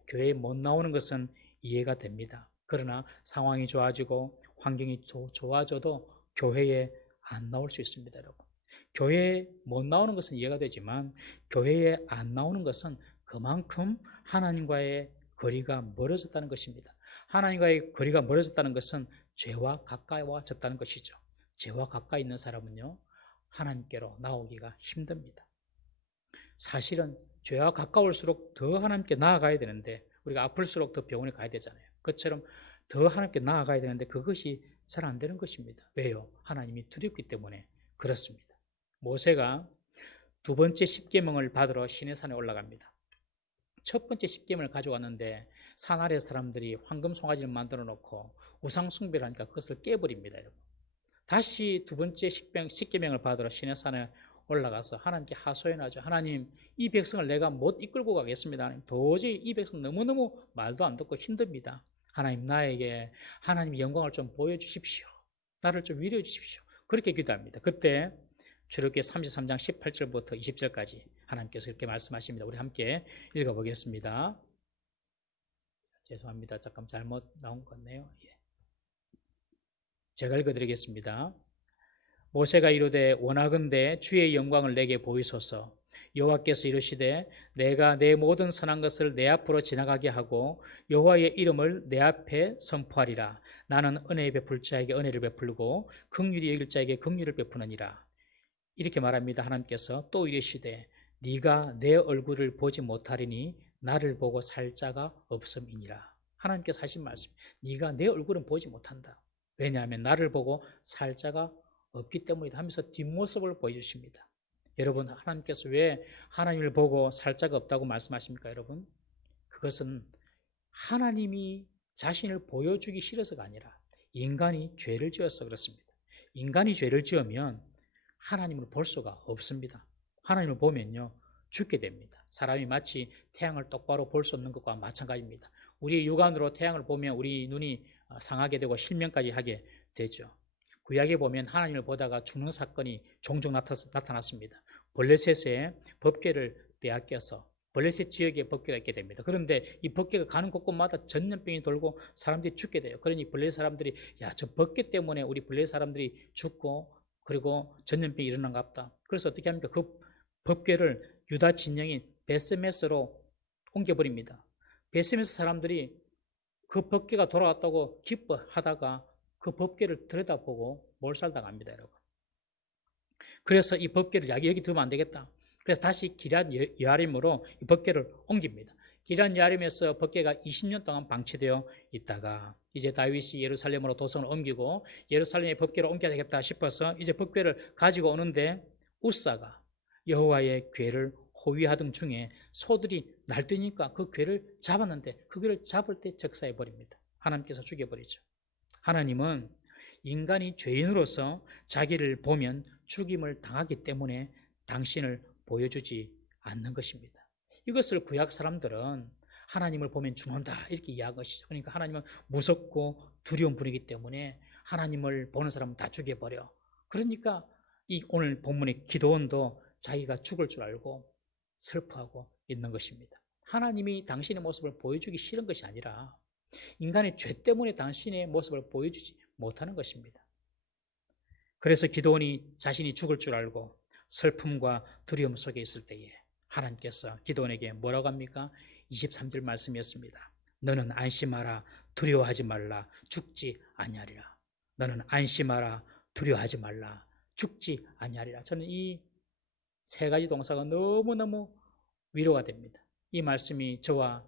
교회에 못 나오는 것은 이해가 됩니다. 그러나 상황이 좋아지고 환경이 좋아져도 교회에 안 나올 수 있습니다, 여러분. 교회에 못 나오는 것은 이해가 되지만 교회에 안 나오는 것은 그만큼 하나님과의 거리가 멀어졌다는 것입니다. 하나님과의 거리가 멀어졌다는 것은 죄와 가까워졌다는 것이죠. 죄와 가까이 있는 사람은요, 하나님께로 나오기가 힘듭니다. 사실은 죄와 가까울수록 더 하나님께 나아가야 되는데 우리가 아플수록 더 병원에 가야 되잖아요. 그것처럼 더 하나님께 나아가야 되는데 그것이 잘 안 되는 것입니다. 왜요? 하나님이 두렵기 때문에 그렇습니다. 모세가 두 번째 십계명을 받으러 시내산에 올라갑니다. 첫 번째 십계명을 가져왔는데 산 아래 사람들이 황금 송아지를 만들어 놓고 우상 숭배를 하니까 그것을 깨버립니다, 여러분. 다시 두 번째 십계명을 받으러 시내산에 올라가서 하나님께 하소연하죠. 하나님, 이 백성을 내가 못 이끌고 가겠습니다. 하나님, 도저히 이 백성 너무너무 말도 안 듣고 힘듭니다. 하나님, 나에게 하나님의 영광을 좀 보여주십시오. 나를 좀 위로해 주십시오. 그렇게 기도합니다. 그때 출애굽기 33장 18절부터 20절까지 하나님께서 이렇게 말씀하십니다. 우리 함께 읽어보겠습니다. 죄송합니다. 잠깐 잘못 나온 것 같네요. 예. 제가 읽어드리겠습니다. 모세가 이르되 원하건대 주의 영광을 내게 보이소서. 여호와께서 이르시되 내가 내 모든 선한 것을 내 앞으로 지나가게 하고 여호와의 이름을 내 앞에 선포하리라. 나는 은혜 베풀 자에게 은혜를 베풀고 긍휼히 여길 자에게 긍휼을 베푸느니라. 이렇게 말합니다. 하나님께서 또 이르시되 네가 내 얼굴을 보지 못하리니 나를 보고 살 자가 없음이니라. 하나님께서 하신 말씀, 네가 내 얼굴은 보지 못한다. 왜냐하면 나를 보고 살 자가 없기 때문이다 하면서 뒷모습을 보여주십니다. 여러분, 하나님께서 왜 하나님을 보고 살 자가 없다고 말씀하십니까? 여러분, 그것은 하나님이 자신을 보여주기 싫어서가 아니라 인간이 죄를 지어서 그렇습니다. 인간이 죄를 지으면 하나님을 볼 수가 없습니다. 하나님을 보면요, 죽게 됩니다. 사람이 마치 태양을 똑바로 볼 수 없는 것과 마찬가지입니다. 우리 육안으로 태양을 보면 우리 눈이 상하게 되고 실명까지 하게 되죠. 구약에 보면 하나님을 보다가 죽는 사건이 종종 나타났습니다. 블레셋의 법궤를 빼앗겨서 블레셋 지역에 법궤가 있게 됩니다. 그런데 이 법궤가 가는 곳곳마다 전염병이 돌고 사람들이 죽게 돼요. 그러니 블레셋 사람들이 야, 저 법궤 때문에 우리 블레셋 사람들이 죽고 그리고 전염병이 일어난가 보다. 그래서 어떻게 합니까? 그 법궤를 유다 진영인 베스메스로 옮겨버립니다. 베스메스 사람들이 그 법궤가 돌아왔다고 기뻐하다가 그 법궤를 들여다보고 몰살당합니다, 여러분. 그래서 이 법궤를 여기 두면 안 되겠다. 그래서 다시 기럇 여아림으로 이 법궤를 옮깁니다. 기럇 여아림에서 법궤가 20년 동안 방치되어 있다가 이제 다윗이 예루살렘으로 도성을 옮기고 예루살렘에 법궤를 옮겨야 되겠다 싶어서 이제 법궤를 가지고 오는데 우사가 여호와의 궤를 호위하던 중에 소들이 날뛰니까 그 궤를 잡았는데 그 궤를 잡을 때 적사해 버립니다. 하나님께서 죽여버리죠. 하나님은 인간이 죄인으로서 자기를 보면 죽임을 당하기 때문에 당신을 보여주지 않는 것입니다. 이것을 구약 사람들은 하나님을 보면 죽는다 이렇게 이해한 것이죠. 그러니까 하나님은 무섭고 두려운 분이기 때문에 하나님을 보는 사람은 다 죽여버려. 그러니까 이 오늘 본문의 기도원도 자기가 죽을 줄 알고 슬퍼하고 있는 것입니다. 하나님이 당신의 모습을 보여주기 싫은 것이 아니라 인간의 죄 때문에 당신의 모습을 보여주지 못하는 것입니다. 그래서 기도원이 자신이 죽을 줄 알고 슬픔과 두려움 속에 있을 때에 하나님께서 기도원에게 뭐라고 합니까? 23절 말씀이었습니다. 너는 안심하라, 두려워하지 말라, 죽지 아니하리라. 너는 안심하라, 두려워하지 말라, 죽지 아니하리라. 저는 이 세 가지 동사가 너무너무 위로가 됩니다. 이 말씀이 저와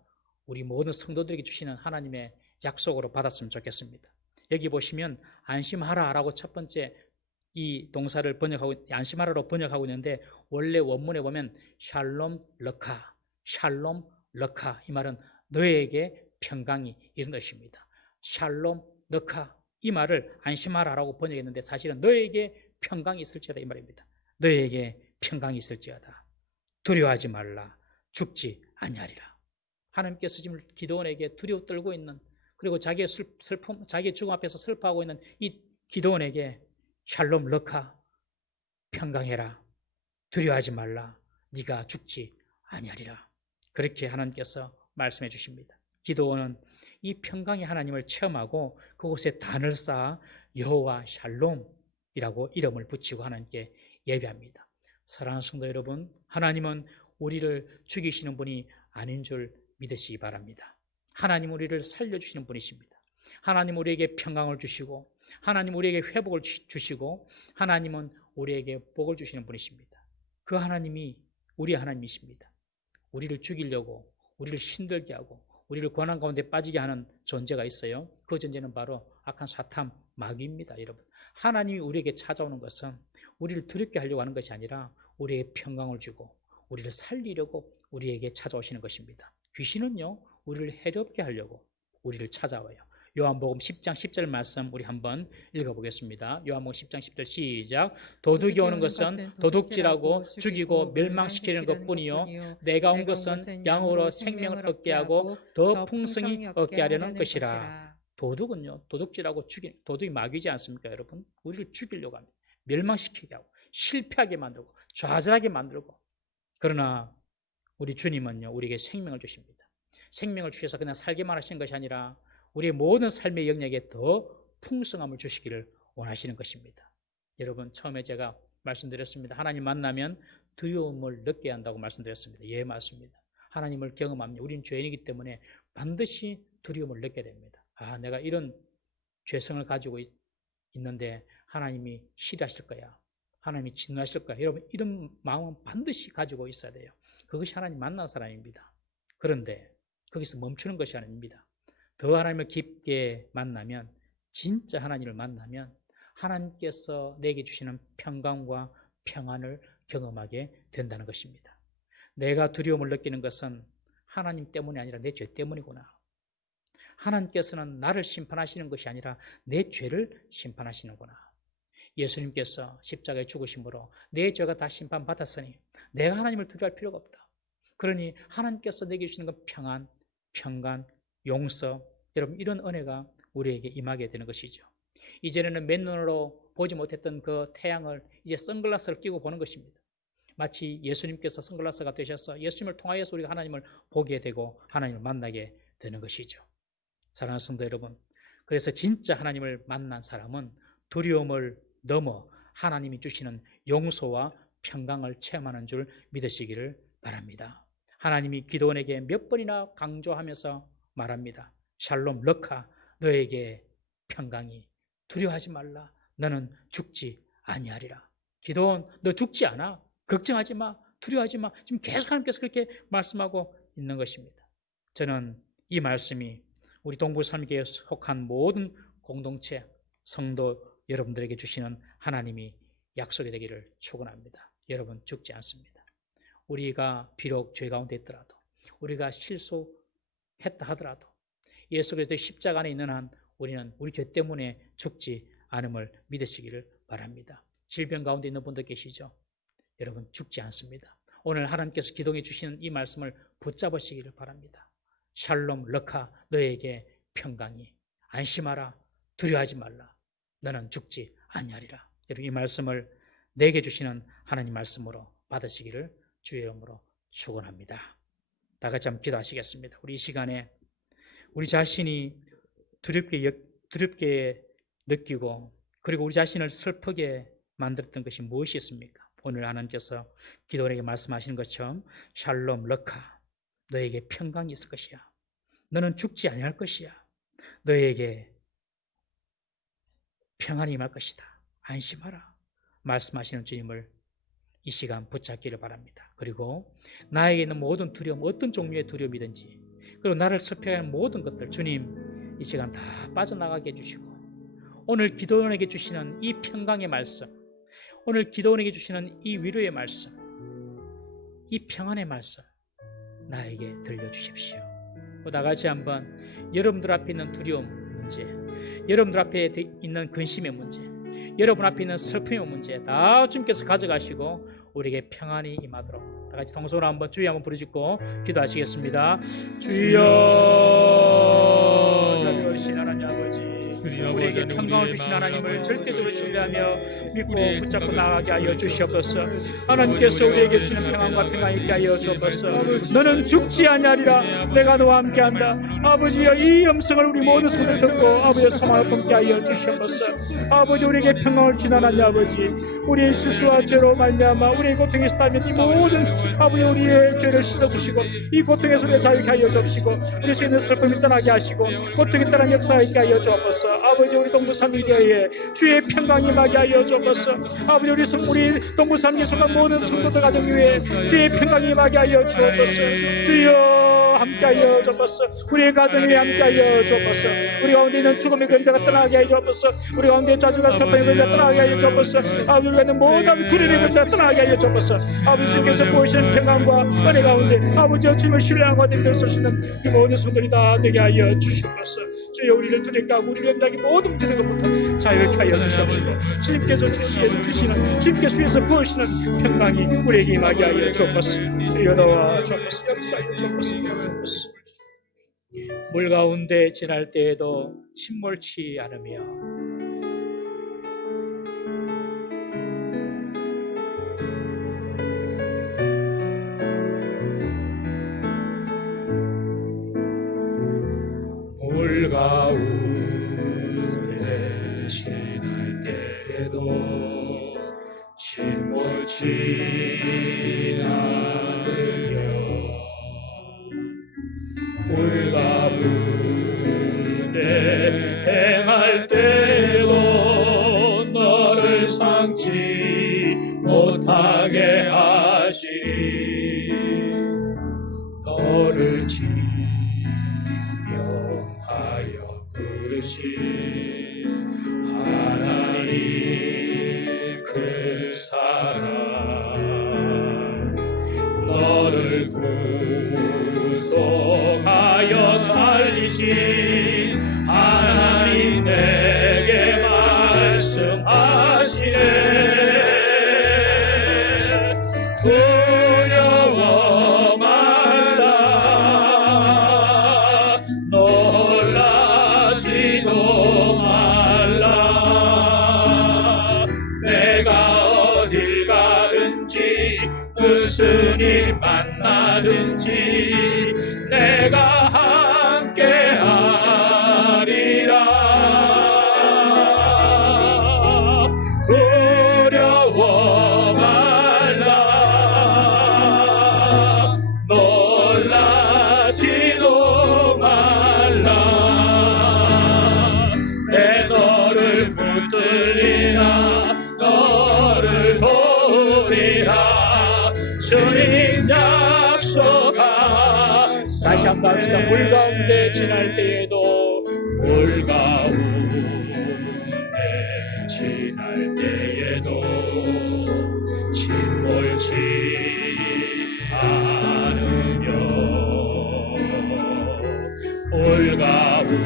우리 모든 성도들에게 주시는 하나님의 약속으로 받았으면 좋겠습니다. 여기 보시면 안심하라라고 첫 번째 이 동사를 안심하라로 번역하고 있는데 원래 원문에 보면 샬롬 러카, 샬롬 러카, 이 말은 너에게 평강이 이런 것입니다. 샬롬 러카, 이 말을 안심하라라고 번역했는데 사실은 너에게 평강이 있을지어다 이 말입니다. 너에게 평강이 있을지어다. 두려워하지 말라. 죽지 아니하리라. 하나님께서 지금 기도원에게 두려워 떨고 있는, 그리고 자기의 슬픔, 자기의 죽음 앞에서 슬퍼하고 있는 이 기도원에게 샬롬 러카, 평강해라. 두려워하지 말라. 네가 죽지 아니하리라. 그렇게 하나님께서 말씀해 주십니다. 기도원은 이 평강의 하나님을 체험하고 그곳에 단을 쌓아 여호와 샬롬이라고 이름을 붙이고 하나님께 예배합니다. 사랑하는 성도 여러분, 하나님은 우리를 죽이시는 분이 아닌 줄 믿으시기 바랍니다. 하나님 우리를 살려주시는 분이십니다. 하나님 우리에게 평강을 주시고 하나님 우리에게 회복을 주시고 하나님은 우리에게 복을 주시는 분이십니다. 그 하나님이 우리의 하나님이십니다. 우리를 죽이려고 우리를 힘들게 하고 우리를 고난 가운데 빠지게 하는 존재가 있어요. 그 존재는 바로 악한 사탄 마귀입니다. 여러분, 하나님이 우리에게 찾아오는 것은 우리를 두렵게 하려고 하는 것이 아니라 우리에게 평강을 주고 우리를 살리려고 우리에게 찾아오시는 것입니다. 귀신은요, 우리를 해롭게 하려고 우리를 찾아와요. 요한복음 10장 10절 말씀 우리 한번 읽어보겠습니다. 요한복음 10장 10절 시작. 도둑이 오는 것은 도둑질하고 죽이고 멸망시키는 것뿐이요 내가 온 것은 양으로 생명을 얻게 하고 더 풍성히 얻게 하려는 것이라. 도둑은요, 도둑질하고 도둑이 마귀지 않습니까, 여러분? 우리를 죽이려고 합니다. 멸망시키게 하고 실패하게 만들고 좌절하게 만들고, 그러나 우리 주님은요, 우리에게 생명을 주십니다. 생명을 주셔서 그냥 살게만 하시는 것이 아니라 우리의 모든 삶의 영역에 더 풍성함을 주시기를 원하시는 것입니다. 여러분, 처음에 제가 말씀드렸습니다. 하나님 만나면 두려움을 느껴야 한다고 말씀드렸습니다. 예, 맞습니다. 하나님을 경험합니다. 우리는 죄인이기 때문에 반드시 두려움을 느껴야 됩니다. 아, 내가 이런 죄성을 가지고 있는데 하나님이 싫어하실 거야, 하나님이 진노하실 거야. 여러분, 이런 마음은 반드시 가지고 있어야 돼요. 그것이 하나님 만난 사람입니다. 그런데 거기서 멈추는 것이 아닙니다. 더 하나님을 깊게 만나면, 진짜 하나님을 만나면 하나님께서 내게 주시는 평강과 평안을 경험하게 된다는 것입니다. 내가 두려움을 느끼는 것은 하나님 때문이 아니라 내 죄 때문이구나. 하나님께서는 나를 심판하시는 것이 아니라 내 죄를 심판하시는구나. 예수님께서 십자가에 죽으심으로 내 죄가 다 심판받았으니 내가 하나님을 두려워할 필요가 없다. 그러니 하나님께서 내게 주시는 건 평안, 평강, 용서, 여러분, 이런 은혜가 우리에게 임하게 되는 것이죠. 이전에는 맨눈으로 보지 못했던 그 태양을 이제 선글라스를 끼고 보는 것입니다. 마치 예수님께서 선글라스가 되셔서 예수님을 통하여서 우리가 하나님을 보게 되고 하나님을 만나게 되는 것이죠. 사랑하는 성도 여러분, 그래서 진짜 하나님을 만난 사람은 두려움을 넘어 하나님이 주시는 용서와 평강을 체험하는 줄 믿으시기를 바랍니다. 하나님이 기도원에게 몇 번이나 강조하면서 말합니다. 샬롬 르카, 너에게 평강이, 두려워하지 말라, 너는 죽지 아니하리라. 기도원, 너 죽지 않아, 걱정하지 마, 두려워하지 마. 지금 계속 하나님께서 그렇게 말씀하고 있는 것입니다. 저는 이 말씀이 우리 동부삼교에 속한 모든 공동체 성도 여러분들에게 주시는 하나님이 약속이 되기를 축원합니다. 여러분, 죽지 않습니다. 우리가 비록 죄 가운데 있더라도, 우리가 실수했다 하더라도 예수 그리스도의 십자가 안에 있는 한 우리는 우리 죄 때문에 죽지 않음을 믿으시기를 바랍니다. 질병 가운데 있는 분들 계시죠? 여러분, 죽지 않습니다. 오늘 하나님께서 기도해 주시는 이 말씀을 붙잡으시기를 바랍니다. 샬롬 르카, 너에게 평강이, 안심하라, 두려워하지 말라, 너는 죽지 아니하리라. 여러분, 이 말씀을 내게 주시는 하나님 말씀으로 받으시기를 주의 이름으로 축원합니다. 다 같이 한번 기도하시겠습니다. 우리 이 시간에 우리 자신이 두렵게 느끼고 그리고 우리 자신을 슬프게 만들었던 것이 무엇이 있습니까? 오늘 하나님께서 기도원에게 말씀하시는 것처럼 샬롬 르카, 너에게 평강이 있을 것이야. 너는 죽지 아니할 것이야. 너에게 평안이 임할 것이다. 안심하라. 말씀하시는 주님을 이 시간 붙잡기를 바랍니다. 그리고 나에게 있는 모든 두려움, 어떤 종류의 두려움이든지, 그리고 나를 슬프게 하는 모든 것들, 주님 이 시간 다 빠져나가게 해주시고, 오늘 기도원에게 주시는 이 평강의 말씀, 오늘 기도원에게 주시는 이 위로의 말씀, 이 평안의 말씀 나에게 들려주십시오. 다 같이 한번 여러분들 앞에 있는 두려움 문제, 여러분들 앞에 있는 근심의 문제, 여러분 앞에 있는 슬픔의 문제 다 주님께서 가져가시고 우리에게 평안이 임하도록 다 같이 통성으로 한번 주여 한번 부르짖고 기도하시겠습니다. 주여, 자비로우신 하나님 아버지, 우리에게 평강을 주신 하나님을 절대적으로 신뢰하며 믿고 붙잡고 나아가게 하여 주시옵소서. 하나님께서 우리에게 주시는 평안과 평안 있게 하여 주옵소서. 너는 죽지 아니하리라, 내가 너와 함께한다. 아버지여, 이 음성을 우리 모든 손을 듣고 아버지의 소망을 품게 하여 주시옵소서. 아버지, 우리에게 평강을 주신 하나님 아버지, 우리의 실수와 죄로 말미암아 우리의 고통에 있다면 이 모든 아버지 우리의 죄를 씻어주시고 이 고통에서 우리를 자유케 하여 주옵시고 우리 속에 있는 슬픔이 떠나게 하시고 고통에 따른 역사가 있게 하여 주옵소서. 아버지, 우리 동부삼위교회에 주의 평강이 임하게 하여 주옵소서. 아버지, 우리 동부삼위에 속한 모든 성도들 가정 위에 주의 평강이 임하게 하여 주옵소서. 주여, 함께하여 주옵소서. 우리의 가정에 함께하여 주옵소서. 우리 가운데 있는 죽음의 그림자가 떠나게 하여 주옵소서. 우리 가운데 좌절과 슬픔의 그림자가 떠나게 하여 주옵소서. 아버지, 우리가 있는 모든 두려움의 그림자가 떠나게 하여 주옵소서. 아버지, 주께서 보이시는 평강과 은혜 가운데 아버지여 주님을 신뢰하고 내밀 수 있는 이 모든 성도들이 다 되게 하여 주시옵소서. 주여, 우리를 두렵게 하고 우리를 염려하기 모든 문제된 것부터 자유케 하여 주시옵시고 주님께서 주시는 주님께서 위에서 부으시는 평강이 우리에게 임하게 하여 주옵소서. 주여, 나와 주옵소서. 역사하여 주옵소서. 물 가운데 지날 때에도 침몰치 않으며 침몰치 않으며 불 가운데 행할 때도 너를 상치 못하게 하시리. 너를 진명하여 부르신 하나님 그 사랑, 너를 구속하여 살리신 하나님 내게 말씀하시네. 두려워 말라, 놀라지도 말라. 내가 어딜 가든지 무슨 일 만나든지 내가 함께 하리라. 두려워 말라, 놀라지도 말라. 내 너를 붙들리라, 너를 도우리라. 주님 약속하. 다시 한번 합시다. 물 가운데 지날 때에도, 물 가운데 지날 때에도 침몰치 않으며 불 가운데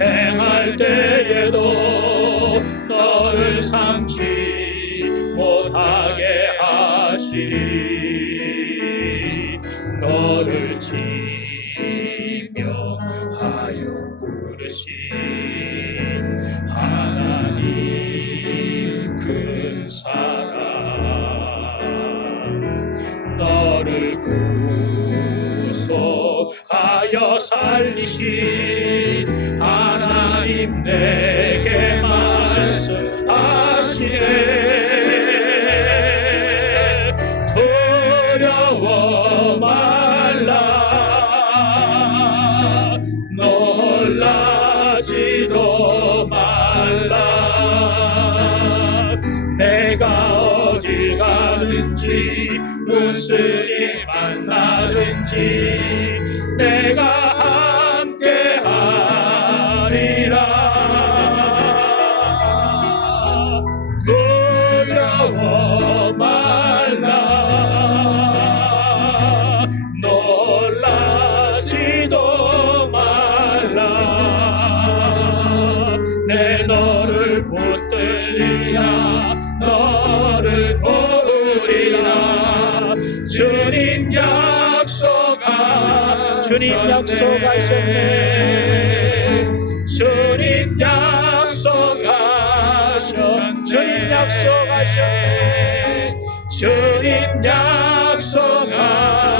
행할 때에도 너를 상치 못하게 하시리. 너를 지명하여 부르신 하나님 큰 사랑, 너를 구속하여 살리신 하나님 내게 말씀하시네. 두려워 말라, 놀라지도 말라. 내가 어딜 가든지 무슨 일 만나든지 내가 함께 하리라. 두려워 말라, 놀라지도 말라. 내 너를 붙들리라, 너를 도우리라. 주님 약속하, 주님 약속하셨네. 주님 약속하셨네. 주님 약속하셨네. 주님 약속하셨네.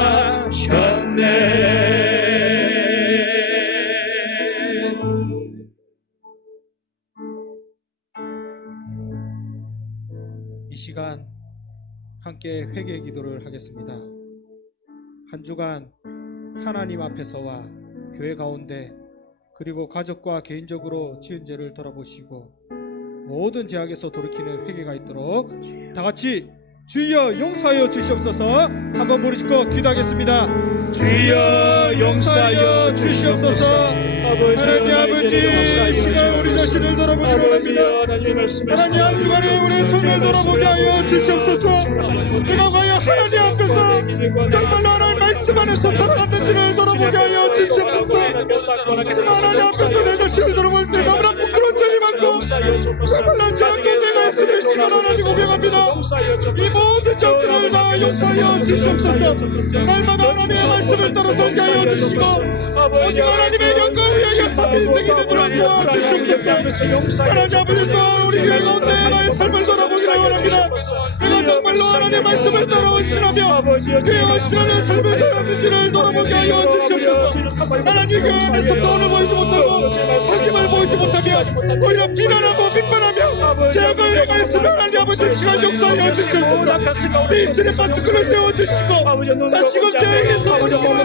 이 시간 함께 회개 기도를 하겠습니다. 한 주간 하나님 앞에서와 교회 가운데 그리고 가족과 개인적으로 지은 죄를 돌아보시고 모든 죄악에서 돌이키는 회개가 있도록 다 같이 주여 용서하여 주시옵소서 한번 부르시고 기도하겠습니다. 주여 용서하여 주시옵소서. 하나님 아버지, 이 시간 우리 자신을 돌아보기로 합니다. 하나님 한 주간에 우리의 손을 돌아보게 하여 주시옵소서. 내가 과연 하나님 앞에서 정말로 하나님 말씀 안에서 살아갔는지를 돌아보게 하여 주시옵소서. 하나님 앞에서 내 자신을 돌아볼 때 너무나 부끄러운 점이 많고 정말로 제 안에 내 말씀을 시간 하나님 고백합니다. 이 모든 점들을 다 용서하여 주시옵소서. 날마다 하나님의 말씀을 따라 살게 하여 주시고 오직 하나님의 영광을 위하여 산 인생이 되도록 도와주시옵소서. 하나님 아버지 또한 우리 교회 가운데 나의 삶을 돌아보기를 원합니다. 내가 정말로 하나님의 말씀을 따라 신하며 교회와 신하는 삶을 살았는지를 돌아보게 하여 주시옵소서. 하나님 교회 안에서 돈을 보이지 못하고 책임을 보이지 못하며 오히려 비난하고 비판하며 죄악을 행하였으면 하나님 아버지 시간 역사하여 주시옵소서. 내 입술에 마스크를 세워주시고 다시금 죄악에서 돌이키는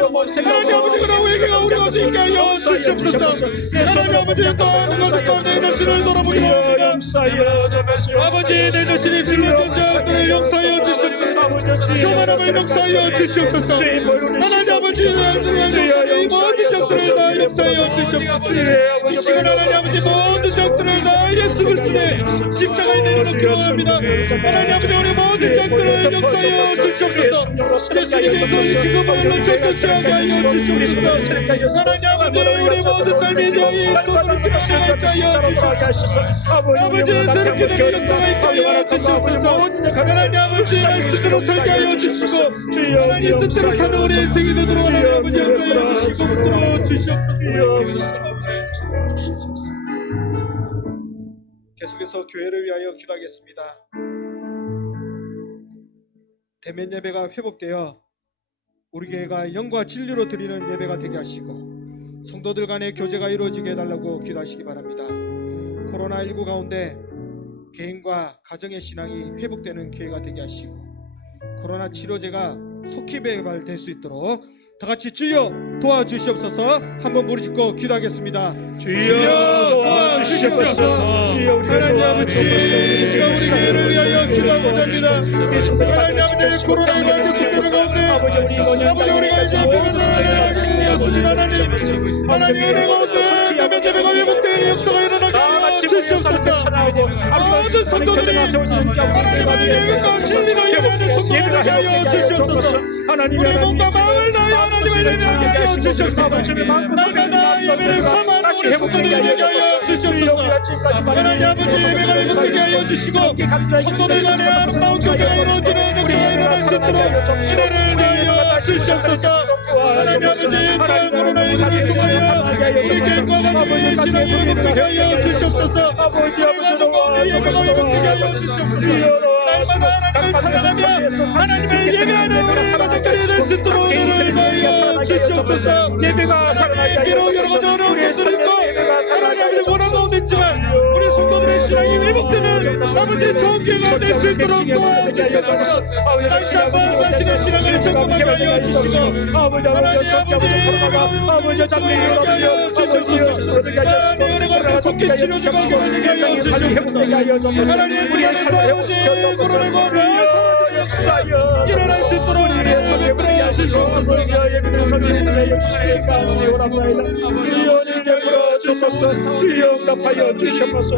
하나님 아버지 그런 회개가 우리 가운데 있게 하여 주시옵소서. 하나님 아버지 또한 가족과 내 자신을 돌아보기 원합니다. 아버지 내 자신의 입술로 전자들을 역사하여 주시옵소서. 교만함을 역사하여 주시옵소서. 하나님 아버지 이 모든 적들을 다 역사하여 주시옵소서. 이 시간 하나님 아버지 모든 적들을 다 예수 그리스도의 십자가에 내려놓기 원합니다. 하나님 아버지 우리 모든 적들을 역사하여 주시옵소서. 예수님께서 이 지금을 정결케 하여 주시옵소서. 하나님 아버지 우리 모든 삶이 이 손으로 기도하게 하여 주시옵소서. 아버지 새롭게 되는 역사가 있게 하여 주시옵소서. 하나님 아버지 말씀대로 설계하여 주시고 하나님 뜻대로 사는 우리 인생이 되도록 하나님 아버지 역사하여 주시고 붙들어 주시옵소서. 계속해서 교회를 위하여 기도하겠습니다. 대면 예배가 회복되어 우리 교회가 영과 진리로 드리는 예배가 되게 하시고 성도들 간의 교제가 이루어지게 해달라고 기도하시기 바랍니다. 코로나19 가운데 개인과 가정의 신앙이 회복되는 기회가 되게 하시고 코로나 치료제가 속히 개발될 수 있도록 다같이 주여 도와주시옵소서. 한번 무릎 꿇고 기도하겠습니다. 주여 도와주시옵소서. 하나님 아버지 이 시간 우리 교회를 위하여 기도하고자 합니다. 하나님 아버지 코로나가 계속되는 가운데 아버지 우리가 이제 보면서 하셨습니다. 하나님 은혜 가운데 남의 예배가 회복되는 역사가 일어나게 하여 주시옵소서. 모든 성도들이 하나님의 예배가 진리로 예배하는 성도들이 되게 하여 주시옵소서. 우리 몸과 마음을 다하여 하나님을 예배하게 하여 주시옵소서. 날마다 예배를 사모하는 우리 성도들이 되게 하여 주시옵소서. 하나님 아버지 예배가 회복되게 하여 주시고 성도들 간의 아름다운 교제가 이루어지는 역사가 일어날 수 있도록 은혜를 다하여 주시옵소서. 하나님 아버지 또한 코로나19를 통하여 우리 개인과 가정의 신앙이 회복되게 하여 주시옵소서. 우리 가정 가운데 예배가 회복되게 하여 주시옵소서. 날마다 하나님을 찬양하며 하나님을 예배하는 우리 가정들이 될 수 있도록 은혜를 다하여 주시옵소서. 하나님 비록 여러 가지 어려운 것들이 있고 하나님 아버지 고난 가운데 있지만 우리 성도들의 신앙이 회복되는 아버지 좋은 기회가 될 수 있도록 도와주시옵소서. 다시 한번 당신의 신앙을 점검하게 하여 주시고 하나님 아버지 장래를 하여 주시옵소서. 하나님 은혜가 속히 치료되고 하게 하여 주시옵소서. 하나님 그 안에서 아버지 코로나19가 사라지는 역사 일어날 수 있도록 은혜를 베풀어 주시옵소서. 주여 응답하여 주시옵소서.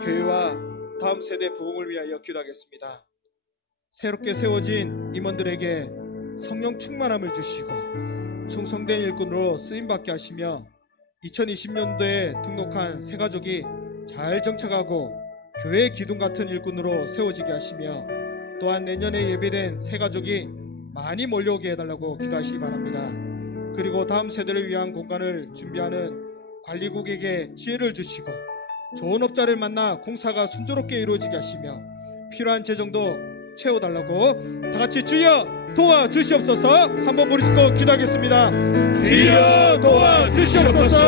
교회와 다음 세대 부흥을 위하여 기도하겠습니다. 새롭게 세워진 임원들에게 성령 충만함을 주시고 충성된 일꾼으로 쓰임받게 하시며 2020년도에 등록한 새 가족이 잘 정착하고 교회 기둥 같은 일꾼으로 세워지게 하시며 또한 내년에 예배된 새 가족이 많이 몰려오게 해달라고 기도하시기 바랍니다. 그리고 다음 세대를 위한 공간을 준비하는 관리국에게 지혜를 주시고 좋은 업자를 만나 공사가 순조롭게 이루어지게 하시며 필요한 재정도 채워달라고 다같이 주여 도와주시옵소서. 한번 무릎 꿇고 기도하겠습니다. 주여 도와주시옵소서.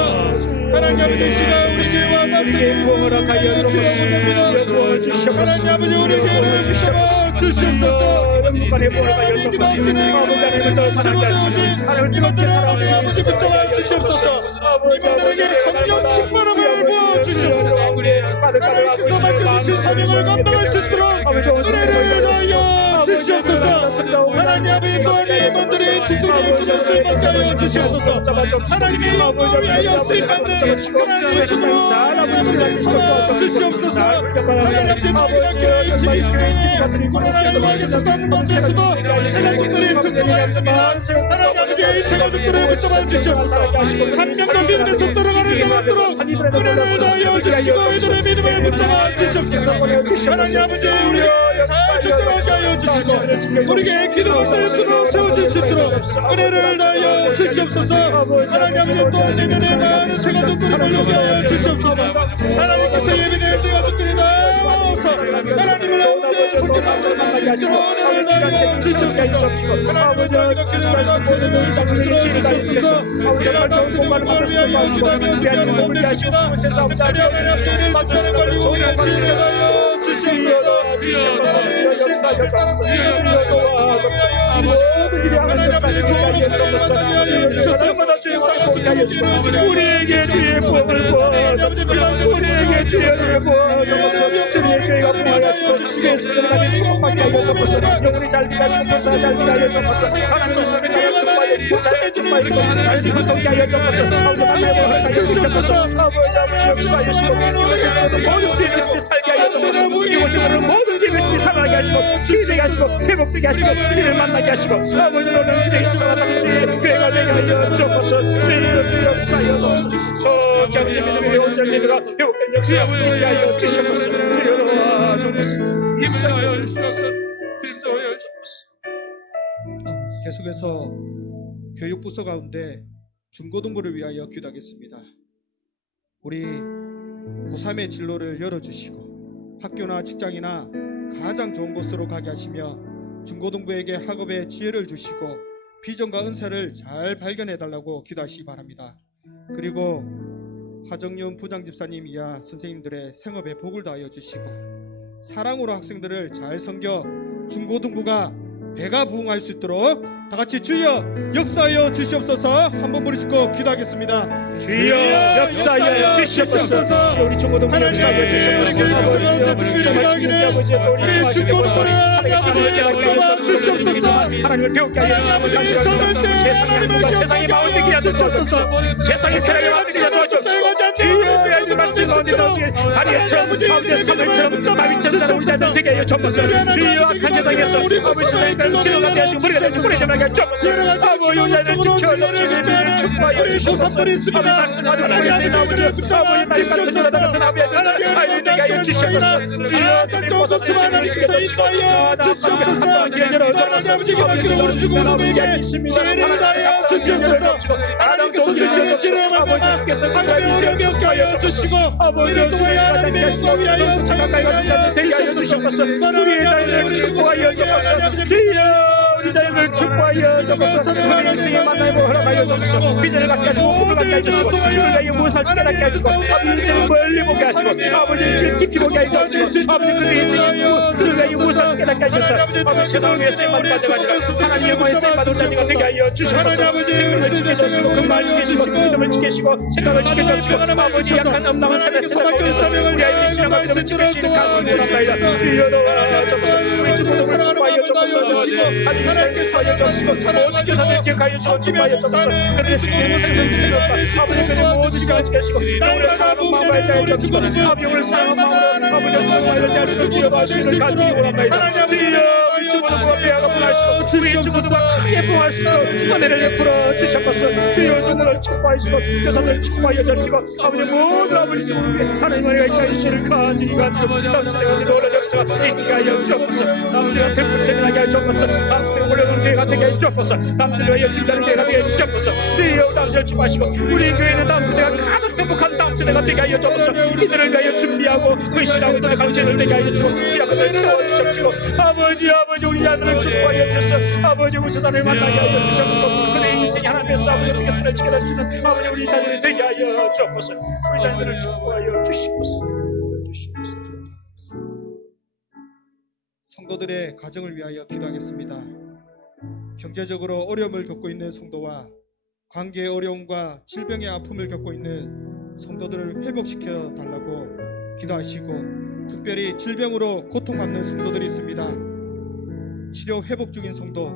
하나님 아버지 시간 우리 교회와 남세를 위하여 기도하고자 합니다. 하나님 아버지 우리 교회를 붙잡아 주시옵소서. 하나님 기도하기는 새로 세워진 이분들 하나님 아버지 붙잡아 주시옵소서. 이분들에게 성령 충만함을 부어주시옵소서. 하나님께서 맡겨주신 사명을 감당할 수 있도록 은혜를 다하여 주시옵소서. 하나님 아버지 또한 이분들이 지속된 것을 받게 하여 주시옵소서. 하나님의 영광을 위하여 쓰임받는 하나님의 힘으로 아버지 삼아 주시옵소서. 하나님 아버지 너희 닿기를 지키시고 코로나를 막에서 다른 곳에서도 세가족들이 등록하였습니다. 하나님 아버지 이 세가족들을 붙잡아 주시옵소서. 한 명도 믿음에 손들어가는 자 없도록 은혜를 다하여 주시고 이들의 믿음을 붙잡아 주시옵소서. 하나님 아버지 우리가 잘 적정하게 하여 주시고 우리에게 기도받는 일꾼으로 세워질 수 있도록 은혜를 다하여 주시옵소서. 하나님 아버지 또한 내년에 많은 세가족들이 몰려오게 하여 주시옵소서. 하나님께서 예비된 세가족들이 나와서 하나님을 아버지 성경상을 주시옵시고 아버지 간체를 치유하여 주옵시고 아버지 말씀 보내는 이 장로들이 지혜를 달려 주셔서 아버지 정말 좋은 공간을 만들 수 있도록 하시고 귀하님을 물게 하시고 그곳에서 아버지 하나님 만들 수 있는 좋은 공간을 주시옵소서 주시옵소서 역사하여 주옵소서 도와주옵소서 모든 일이 하나님 역사하시게 하여 주옵소서 주님마다 주님을 보게 하여 주옵소서 우리에게 주의 복을 부어주옵소서 우리에게 주의 복을 부어주옵소서 주님의 교회가 부활하시고 주의 성도를 가진 축복받게 하여 주옵소서 영혼이 잘 비가시고 본사가 잘 비가 하여 주옵소서 하나님의 소리를 하여 축복하여 주시고 잘 축복하시고 잘 비가 하여 주옵소서 아버지 하나님의 허락하여 주옵소서 아버지 역사하여 주시고 이곳에도 모든 죄를 살게 하여 주옵소서 이곳에도 모든 죄를 살아나게 하시고 치유되게 하시고 회복되게 하시고 주를 만나게 하시고 아버지 오늘 주의 역사가 주의 교회가 되게 하여 주옵소서 주의 역사하여 주옵소서 경제 믿음의 온전 예배가 회복된 역사가 있게 하여 주시옵소서 주여 도와주옵소서 인도하여 주시옵소서. 인도하여 주옵소서. 계속해서 교육부서 가운데 중고등부를 위하여 기도하겠습니다. 우리 고3의 진로를 열어주시고 학교나 직장이나 가장 좋은 곳으로 가게 하시며 중고등부에게 학업의 지혜를 주시고 비전과 은사를 잘 발견해달라고 기도하시기 바랍니다. 그리고 하정윤 부장집사님 이하 선생님들의 생업에 복을 다하여 주시고 사랑으로 학생들을 잘 섬겨 중고등부가 배가 부흥할 수 있도록 다같이 주여 역사하여 주시옵소서. 한번 부르시고 기도하겠습니다. 주여 역사하여 주시옵소서. 우리 중고등부 역사하여 주시옵소서. 아버지 우리 중고등부를 주시옵소서. 하나님을 배우게 하여 주시옵소서. 세상의 하나님과 세상의 마음을 되게 하여 주시옵소서. 세상의 편하게 만들게 하여 주시옵소서. 주여 하나님 말씀 가운데 넣으시길 다리처럼 가운데 산들처럼 다윗처럼 우리 자들 되게 하여 주옵소서. 주여 악한 세상에서 아버지 세상을 지나가게 하시고 머리가 되시고 뿌리가 되게 하여 주옵소서. 아버지 우리를 지켜주시고 우리를 축복하여 주시옵소서. 아버지 말씀하는 곳에서 나오지 아버지 다윗 같은 여자 같은 아버지 되게 하여 주시옵소서. 주여 주님 보소서 주님을 지켜주시고 주시옵소서. 아버지가 맡기는 중고등부에게 지혜를 하여 주시옵소서. 하나님께서 주시는 지혜를 아버지께서 하여 주시고 우리를 통하여 하나님의 영광 위하여 착각하여 가슴 되게 하여 주시옵소서. 우리의 자녀를 축복하여 주옵소서. 주여 우리 자녀를 축복하여 주옵소서. 우리 인생의 만남을 허락하여 주옵소서. 비전을 갖게 하시고 꿈을 갖게 해주시고 주를 위하여 무엇을 깨닫게 해주시고 아버지 인생을 멀리 보게 하시고 아버지 인생을 깊이 보게 해주시고 아버지 그들의 인생을 주를 위하여 무엇을 깨닫게 하셔서 아버지 세상을 위해 쓰임받은 자녀가 아니라 하나님 영광에 쓰임받은 자녀가 되게 하여 주시옵소서. 생명을 지켜주시고 금마을 지키시고 믿음을 지키시고 생각을 지켜주시고 아버지 약한 엄랑한 삶의 생각 가운데서 우리 아이들의 신앙과 믿음을 지키시는 가정을 원합니다. 주여 도와주옵소서. 우리 주님을 축복하여 주옵소서. 하나님 축복하여 주옵시고 모든 교사들 기억하여 주옵시고 축복하여 주옵소서. 그들의 생명을 지켜주옵소서. 아버지 그들의 모든 시간을 지키시고 오늘 사랑하는 마음을 다해 주옵시고 아버지 오늘 사랑하는 마음으로 아버지 마음을 다해 주옵시고 주여 도와주시는 가정이 원합니다. 주여 우리 주님과 배가 부하시고 우리 주님과 크게 부하시고 은혜를 베풀어 주시옵소서. 주여 주님을 축복하시고 교사들 축복하여 주시고 아버지 모든 아버지 주님께 하나님 은혜가 있게 하시는 간증이 가지고 당신의 놀라운 역사가 있게 하여 주옵소서. 남들과 대부채민하게 하여 주옵소서. 남들과 올려놓은 교회가 되게 하여 주옵소서. 남들과 위하여 준비하는 교회가 되게 하여 주옵소서. 주여 당신을 축복하시고 우리 교회는 남들과 가장 행복한 남들과 되게 하여 주옵소서. 이들을 위하여 준비하고 의심하고 노력하는 죄를 되게 하여 주고 기락을 채워주시옵시고 아버지 우리 아들을 축복하여 주셔서 아버지 우리 세상을 만나게 하여 주시옵시고 그들의 인생이 하나님의 싸움을 어떻게 손을 지켜낼 수 있는 아버지 우리 자녀를 되게 하여 주옵소서. 우리 자녀들을 축복하여 주시옵소서. 성도들의 가정을 위하여 기도하겠습니다. 경제적으로 어려움을 겪고 있는 성도와 관계의 어려움과 질병의 아픔을 겪고 있는 성도들을 회복시켜 달라고 기도하시고 특별히 질병으로 고통받는 성도들이 있습니다. 치료 회복 중인 성도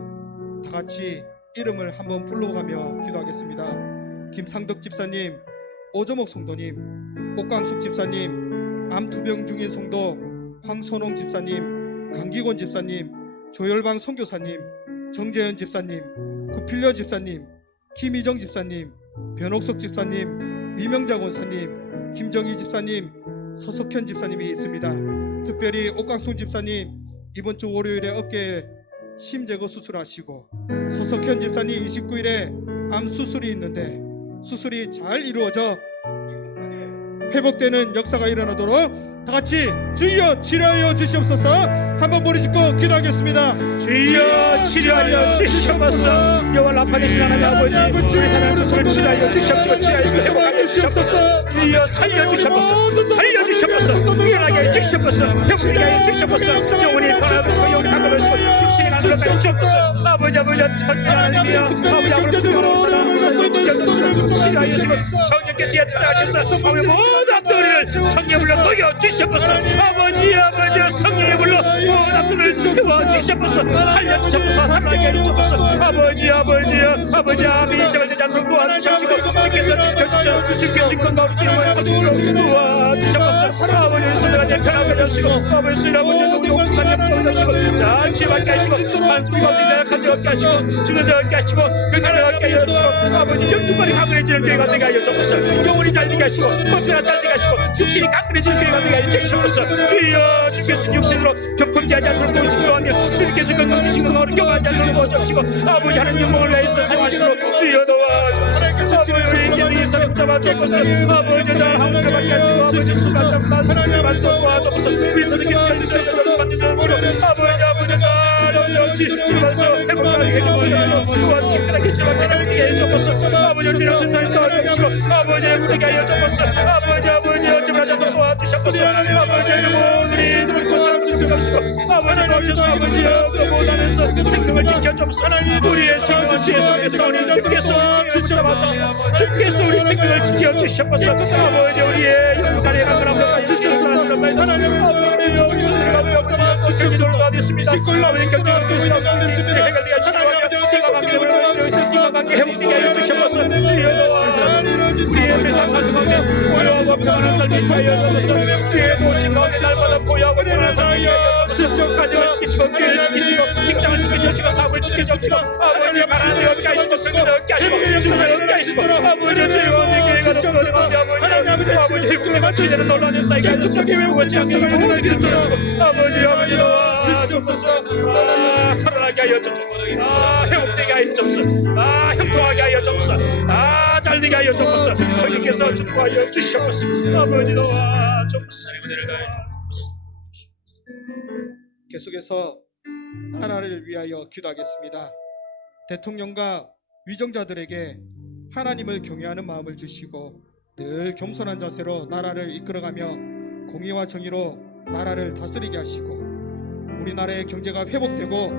다 같이 이름을 한번 불러가며 기도하겠습니다. 김상덕 집사님, 오조목 성도님, 옥광숙 집사님, 암투병 중인 성도 황선홍 집사님, 강기권 집사님, 조열방 선교사님, 정재현 집사님, 구필려 집사님, 김희정 집사님, 변옥석 집사님, 이명자 권사님, 김정희 집사님, 서석현 집사님이 있습니다. 특별히 옥광숙 집사님 이번 주 월요일에 어깨에 심제거 수술하시고 서석현 집사님 29일에 암 수술이 있는데 수술이 잘 이루어져 회복되는 역사가 일어나도록 다같이 주여 치료하여 주시옵소서. 한번 머리 짚고 기도하겠습니다. 주여 치료하여 주시옵소서. 여호와 라파 되신 하나님 아버지 우리 사랑 스스로 치료하여 주시옵소서. 치료하여 회복하여 주시옵소서. 주여 살려 주시옵소서. 살려 주시옵소서. 일어나게 하여 주시옵소서. 회복되게 하여 주시옵소서. 영혼이 변하면서 영혼이 강건하시고 육신이 강건하여 주시옵소서. 아버지 천하나님이여 아버지 아버지 부끄러워서는 지켜주시옵소서. 치료하여 주시고 성령께서 찾아가셔서 아버지 모든 악들을 성령의 불로 녹여 주시옵소서. 아버지 성령의 불로 모든 악들을 태워 주시옵소서. 살려 주시옵소서. 살아나게 하여 주시옵소서. 아버지 이적을 되지 않도록 도와주시옵시고 주께서 지켜주시옵소서. 주께서 건강을 지원을 사주시고 도와주시옵소서. 아버지 손들한테 편하게 하시고 아버지 수일 아버지 농축한 약정을 하시고 자 치유하게 하시고 한숨이 어디나 가져가게 하시고 죽은 자 얻게 하시고 건강을 얻게 하여 주시고 아버지 영육발이 강건해지는 교회가 되게 하여 주옵소서. 영혼이 잘 되게 하시고 법사가 잘 되게 하시고 육신이 강건해지는 교회가 되게 하여 주시옵소서. 주여 주께서 육신으로 병풍지하지 않도록 도우시고 하며 주께서 건강 주신 건강으로 경험하지 않도록 도와주시고 아버지 하나님 영광을 위해서 사용하시도록 주여 도와주옵소서. 아버지 우리 인간이 사람 잡아주옵소서. 아버지 날 항상 받게 하시고 아버지 수만 잡만 도와주옵소서. 우리 선생님 시간주셔서 만져주옵시고 아버지 잘 어찌 주면서 행복하게 도와주시고 깨끗하게 지나게 해주옵소서. 아버지 우리를 순산히 도와주옵시고 아버지 행복하게 하여 주옵소서. 아버지 어찌마다 도와주시옵소서. 아버지 우리 모든 것을 주시옵시고 아버지 도와주셔서 아버지 못하면서 생명을 지켜주옵소서. 우리의 생명을 지혜속에서 우리 주께서 우리 생명을 붙잡아주시고 주께서 우리 생명을 지켜주시옵소서. 아버지 우리의 영산에 강건함을 주시옵소서. 우리 선생님과 우리 돌아가겠습니다. 아버지 경쟁을 주시옵소서. 해결되게 하시고 건강하게 회복되게 하여 주시옵소서. 주여 도와주옵소서. 우리의 회사 사주가운데 보여하고 평안한 삶이 하여 주옵소서. 주의 도우신 가운데 날마다 보여하고 평안한 삶이 하여 주옵소서. 가정을 지키시고 교회를 지키시고 직장을 지켜주시고 사업을 지켜주시고 아버지 가난을 얻게 하시고 병을 얻게 하시고 주사를 얻게 하시고 아버지 주여 교회가 높아지고 아버지 회복에 맞추는 논란을 쌓이게 하여 주옵소서. 무엇이 악명을 모든 길을 뚫으시고 아버지 도와주옵소서. 살아나게 하여 주옵소서. 회복되게 하여 주옵소서. 형통하게 하여 주옵소서. 잘되게 하여 주옵소서. 성령께서 축복하여 주시옵소서. 아버지 도와주옵소서. 계속해서 나라를 위하여 기도하겠습니다. 대통령과 위정자들에게 하나님을 경외하는 마음을 주시고 늘 겸손한 자세로 나라를 이끌어가며 공의와 정의로 나라를 다스리게 하시고 우리나라의 경제가 회복되고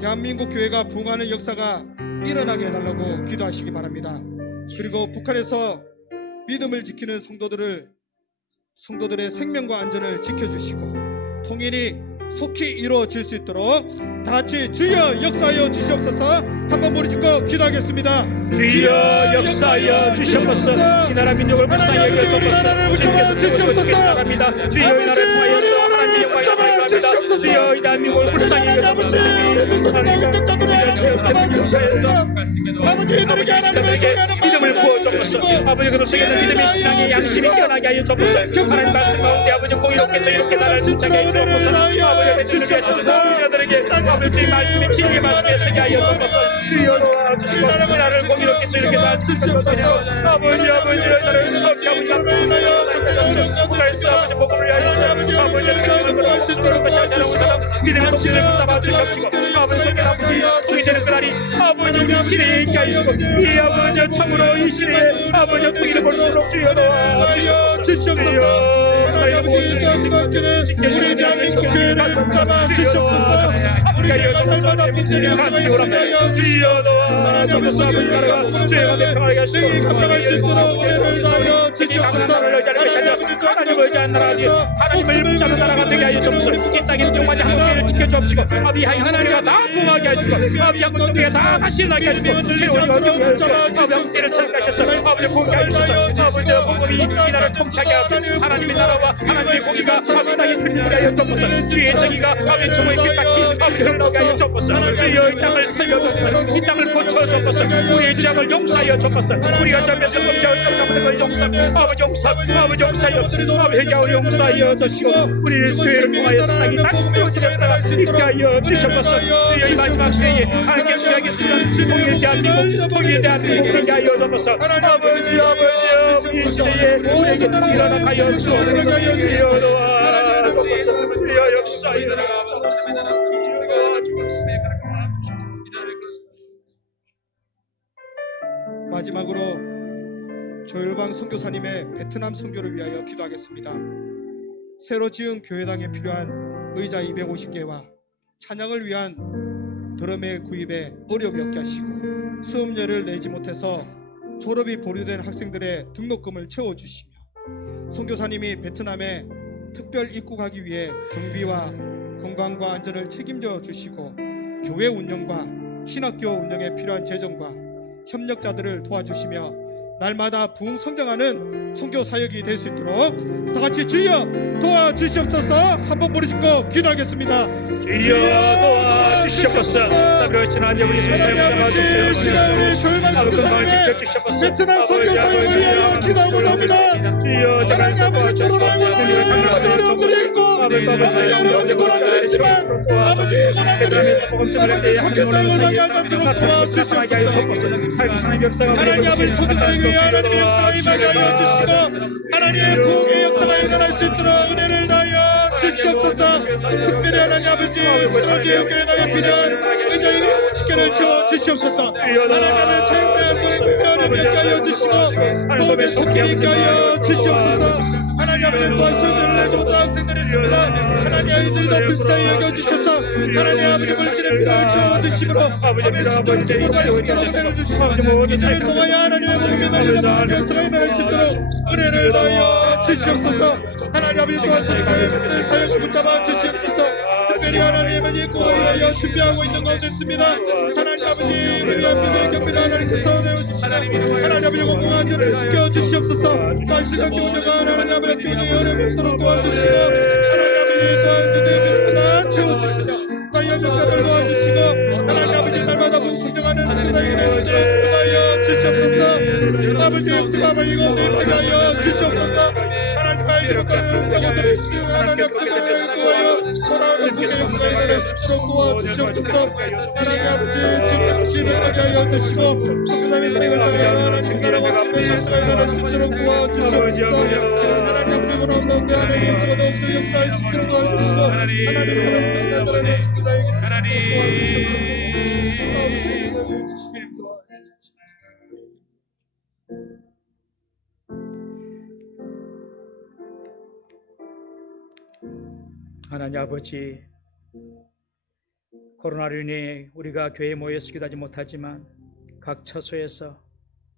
대한민국 교회가 부흥하는 역사가 일어나게 해달라고 기도하시기 바랍니다. 그리고 북한에서 믿음을 지키는 성도들의 생명과 안전을 지켜주시고 통일이 속히 이루어질 수 있도록 다같이 주여 역사하여 주시옵소서. 한번 머리 짚고 기도하겠습니다. 주여 역사하여 주시옵소서. 이 나라 민족을 불쌍히 여겨 주옵소서. 주님께서 세우시고 계시나갑니다. 주여 이 나라를 통하여서 하나님의 영광을 받아갑니다. 주여 이 대한민국을 불쌍히 여겨 주옵소서. 아버지 하나님에게 믿음을 부어 주옵소서. 아버지 그들 속에는 믿음의 신앙의 양심이 깨어나게 하여 주옵소서. 하나님 말씀 가운데 아버지 공의롭게 정의롭게 나라를 승차게 하여 주옵소서. 아버지 대통령께 하셔서 우리들에게 아버지 말씀이 진리의 말씀에 서게 하여 주옵소서. 주여 도와주시고 나라를 공의롭게 정의롭게 잘 지켜주옵소서. 아버지 나라를 수업하고 국가에서 아버지 복음을 위하여서 아버지 생명을 걸어 수고를 것이 하시는 사람 믿음의 독신을 붙잡아 주시옵시고 아버지 속에 아버지 통이 되는 그날이 아버지 우리 시대에 있게 하시고 이 아버지 참으로 이 시대에 아버지 통일을 볼 수 있도록 주여 도와주시옵소서. 주여 나의 모든 생각들을 지켜주시고 교회를 붙잡아 주시옵소서. 함께 하여 주옵소서. 내 목소리 함께 오랍니다. 주여 도와주옵소서. 아버지 나라가 죄가 대평하게 하시고 살아갈 수 있도록 은혜를 다하여 주시옵소서. 하나님을 의지하는 나라지 하나님을 붙잡는 나라가 되게 하여 주옵소서. 이 땅의 평화지 한국교회를 지켜주옵시고 아비 한국교회가 다 부흥하게 하시고 아비 한국교회가 다 다시 일어나게 하시고 새로운 영역을 하시고 아비 한국교회를 세우게 하셔서 아버지 부흥하게 하셔서 아버지 복음이 이 나라를 통치하게 하시고 하나님의 나라와 하나님의 공의가 아비 땅에 펼쳐지게 하여 주옵소서. 주의 정의가 아비 총의 빛같이 아비 흘러가게 하여 주옵소서. 주여 이 땅을 살려주옵소서. 이 땅을 고쳐주옵소서. 우리의 죄악을 용서하여 주옵소서. 우리가 저에서 범죄하고 시험하는 걸 아버지 용서하여 아버지 회개하고 용서하여 주시고 우리를 교회를 통하여서 땅이 다시 세워질 역사가 있게 하여 주시옵소서. 주여 이 마지막 시대에 하나님께 소개하겠습니다. 통일 대한민국 되게 하여 주옵소서. 아버지 이 시대에 우리에게 일어나 가여 주옵소서. 주여 도와주옵소서. 주여 역사하여 마지막으로 조율방 선교사님의 베트남 선교를 위하여 기도하겠습니다. 새로 지은 교회당에 필요한 의자 250개와 찬양을 위한 드럼의 구입에 어려움이 없게 하시고 수업료를 내지 못해서 졸업이 보류된 학생들의 등록금을 채워주시며 선교사님이 베트남에 특별 입국하기 위해 경비와 건강과 안전을 책임져 주시고 교회 운영과 신학교 운영에 필요한 재정과 협력자들을 도와주시며 날마다 부흥 성장하는 선교 사역이 될 수 있도록 다 같이 주여 도와주시옵소서. 한번 부르짖고 기도하겠습니다. 주여 도와주시옵소서. 자비로우신 하나님 우리 아버지 시간 우리 조율방 선교사님의 베트남 선교 사역을 위하여 기도하고자 합니다. 하나님 아버지 코로나로 여러 가지 어려움들이 있고 아버지 여러 가지 고난들이 있지만 아버지 고난들이 아버지 선교 사역을 망하지 않도록 도와주시옵소서. 하나님 아버지 선교 사역을 위해 하나님의 역사가 임하게 하여 주시고 하나님의 부흥의 역사가 일어날 수 있도록 은혜를 다하여 주시옵소서. 특별히 하나님 아버지 소지의 교회당에 필요한 의자 250개를 채워 주시옵소서. 하나님 아버지 차용된 분의 회원을 뵙게 하여 주시고 도움의 손길이 있게 하여 주시옵소서. 하나님 아버지 또한 설교를 내지 못한 학생들이 있습니다. 하나님 아이들도 불쌍히 여겨주셔서 하나님 아버지 물질의 필요를 채워주시므로 아버지 순종을 기도가 있도록 은혜를 주시고 이들을 통하여 하나님의 복음이 날려다보는 역사가 일어날 수 있도록 은혜를 다하여 주시옵소서. 하나님 아버지 또한 선교사의 베트남 사역을 붙잡아 주시옵소서. 특별히 하나님은 이 구원을 위하여 준비하고 있는 가운데 있습니다. 하나님 아버지를 위한 미래의 경비를 하나님께서 내어주시며 하나님 아버지 공공한 안전을 지켜주시옵소서. 또한 시각기 운영과 하나님 아버지 학교 운영에 어려움이 없도록 도와주시고 하나님 아버지 또한 주제의 미래를 다 채워주시며 또한 협력자를 도와주시고 하나님 아버지 날마다 성장하는 선교사에게 되시도록 인도하여 주시옵소서. 아버지 역사가 많이 가운데 임하게 하여 주시옵소서. 하나님 말지 못하는 영혼들이 하나님 앞서가서 인도하여 돌아오는 복의 역사가 일어날 수 있도록 도와주시옵소서. 하나님 아버지 주님의 시를 하게 하여 주시고 선교사의 사역을 당하여 하나님의 나라와 기도의 역사가 일어날 수 있도록 도와주시옵소서. 하나님 앞서 보는 가운데 하나님의 역사가 더욱더 역사할 수 있도록 도와주시고 하나님 하나님 뜻을 나타내는 선교사에게 되시도록 도와주시옵소서. 아버지 하나님 아버지, 코로나로 인해 우리가 교회에 모여서 기도하지 못하지만 각 처소에서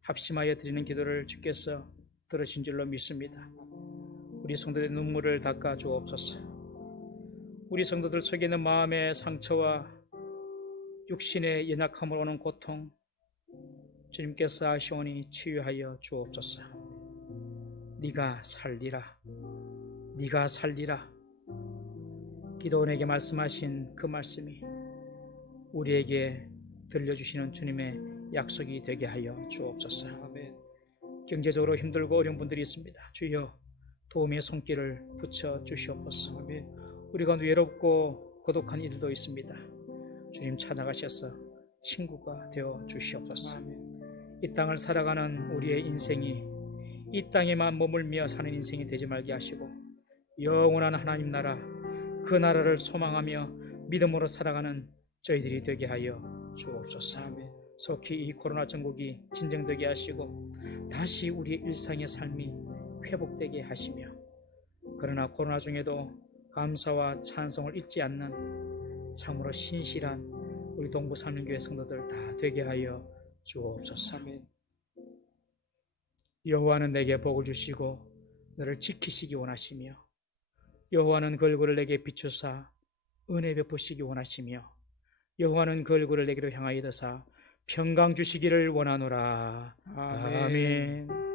합심하여 드리는 기도를 주께서 들으신 줄로 믿습니다. 우리 성도들의 눈물을 닦아 주옵소서. 우리 성도들 속에 있는 마음의 상처와 육신의 연약함으로 오는 고통 주님께서 아시오니 치유하여 주옵소서. 네가 살리라, 네가 살리라. 기도원에게 말씀하신 그 말씀이 우리에게 들려주시는 주님의 약속이 되게 하여 주옵소서. 아멘. 경제적으로 힘들고 어려운 분들이 있습니다. 주여 도움의 손길을 붙여 주시옵소서. 아멘. 우리 가운데 외롭고 고독한 이들도 있습니다. 주님 찾아가셔서 친구가 되어 주시옵소서. 아멘. 이 땅을 살아가는 우리의 인생이 이 땅에만 머물며 사는 인생이 되지 말게 하시고 영원한 하나님 나라, 그 나라를 소망하며 믿음으로 살아가는 저희들이 되게 하여 주옵소서. 속히 이 코로나 전국이 진정되게 하시고 다시 우리의 일상의 삶이 회복되게 하시며 그러나 코로나 중에도 감사와 찬송을 잊지 않는 참으로 신실한 우리 동부산림교회 성도들 다 되게 하여 주옵소서. 여호와는 내게 복을 주시고 너를 지키시기 원하시며 여호와는 그 얼굴을 내게 비추사 은혜 베푸시기 원하시며 여호와는 그 얼굴을 내게로 향하여 드사 평강 주시기를 원하노라. 아멘. 아멘.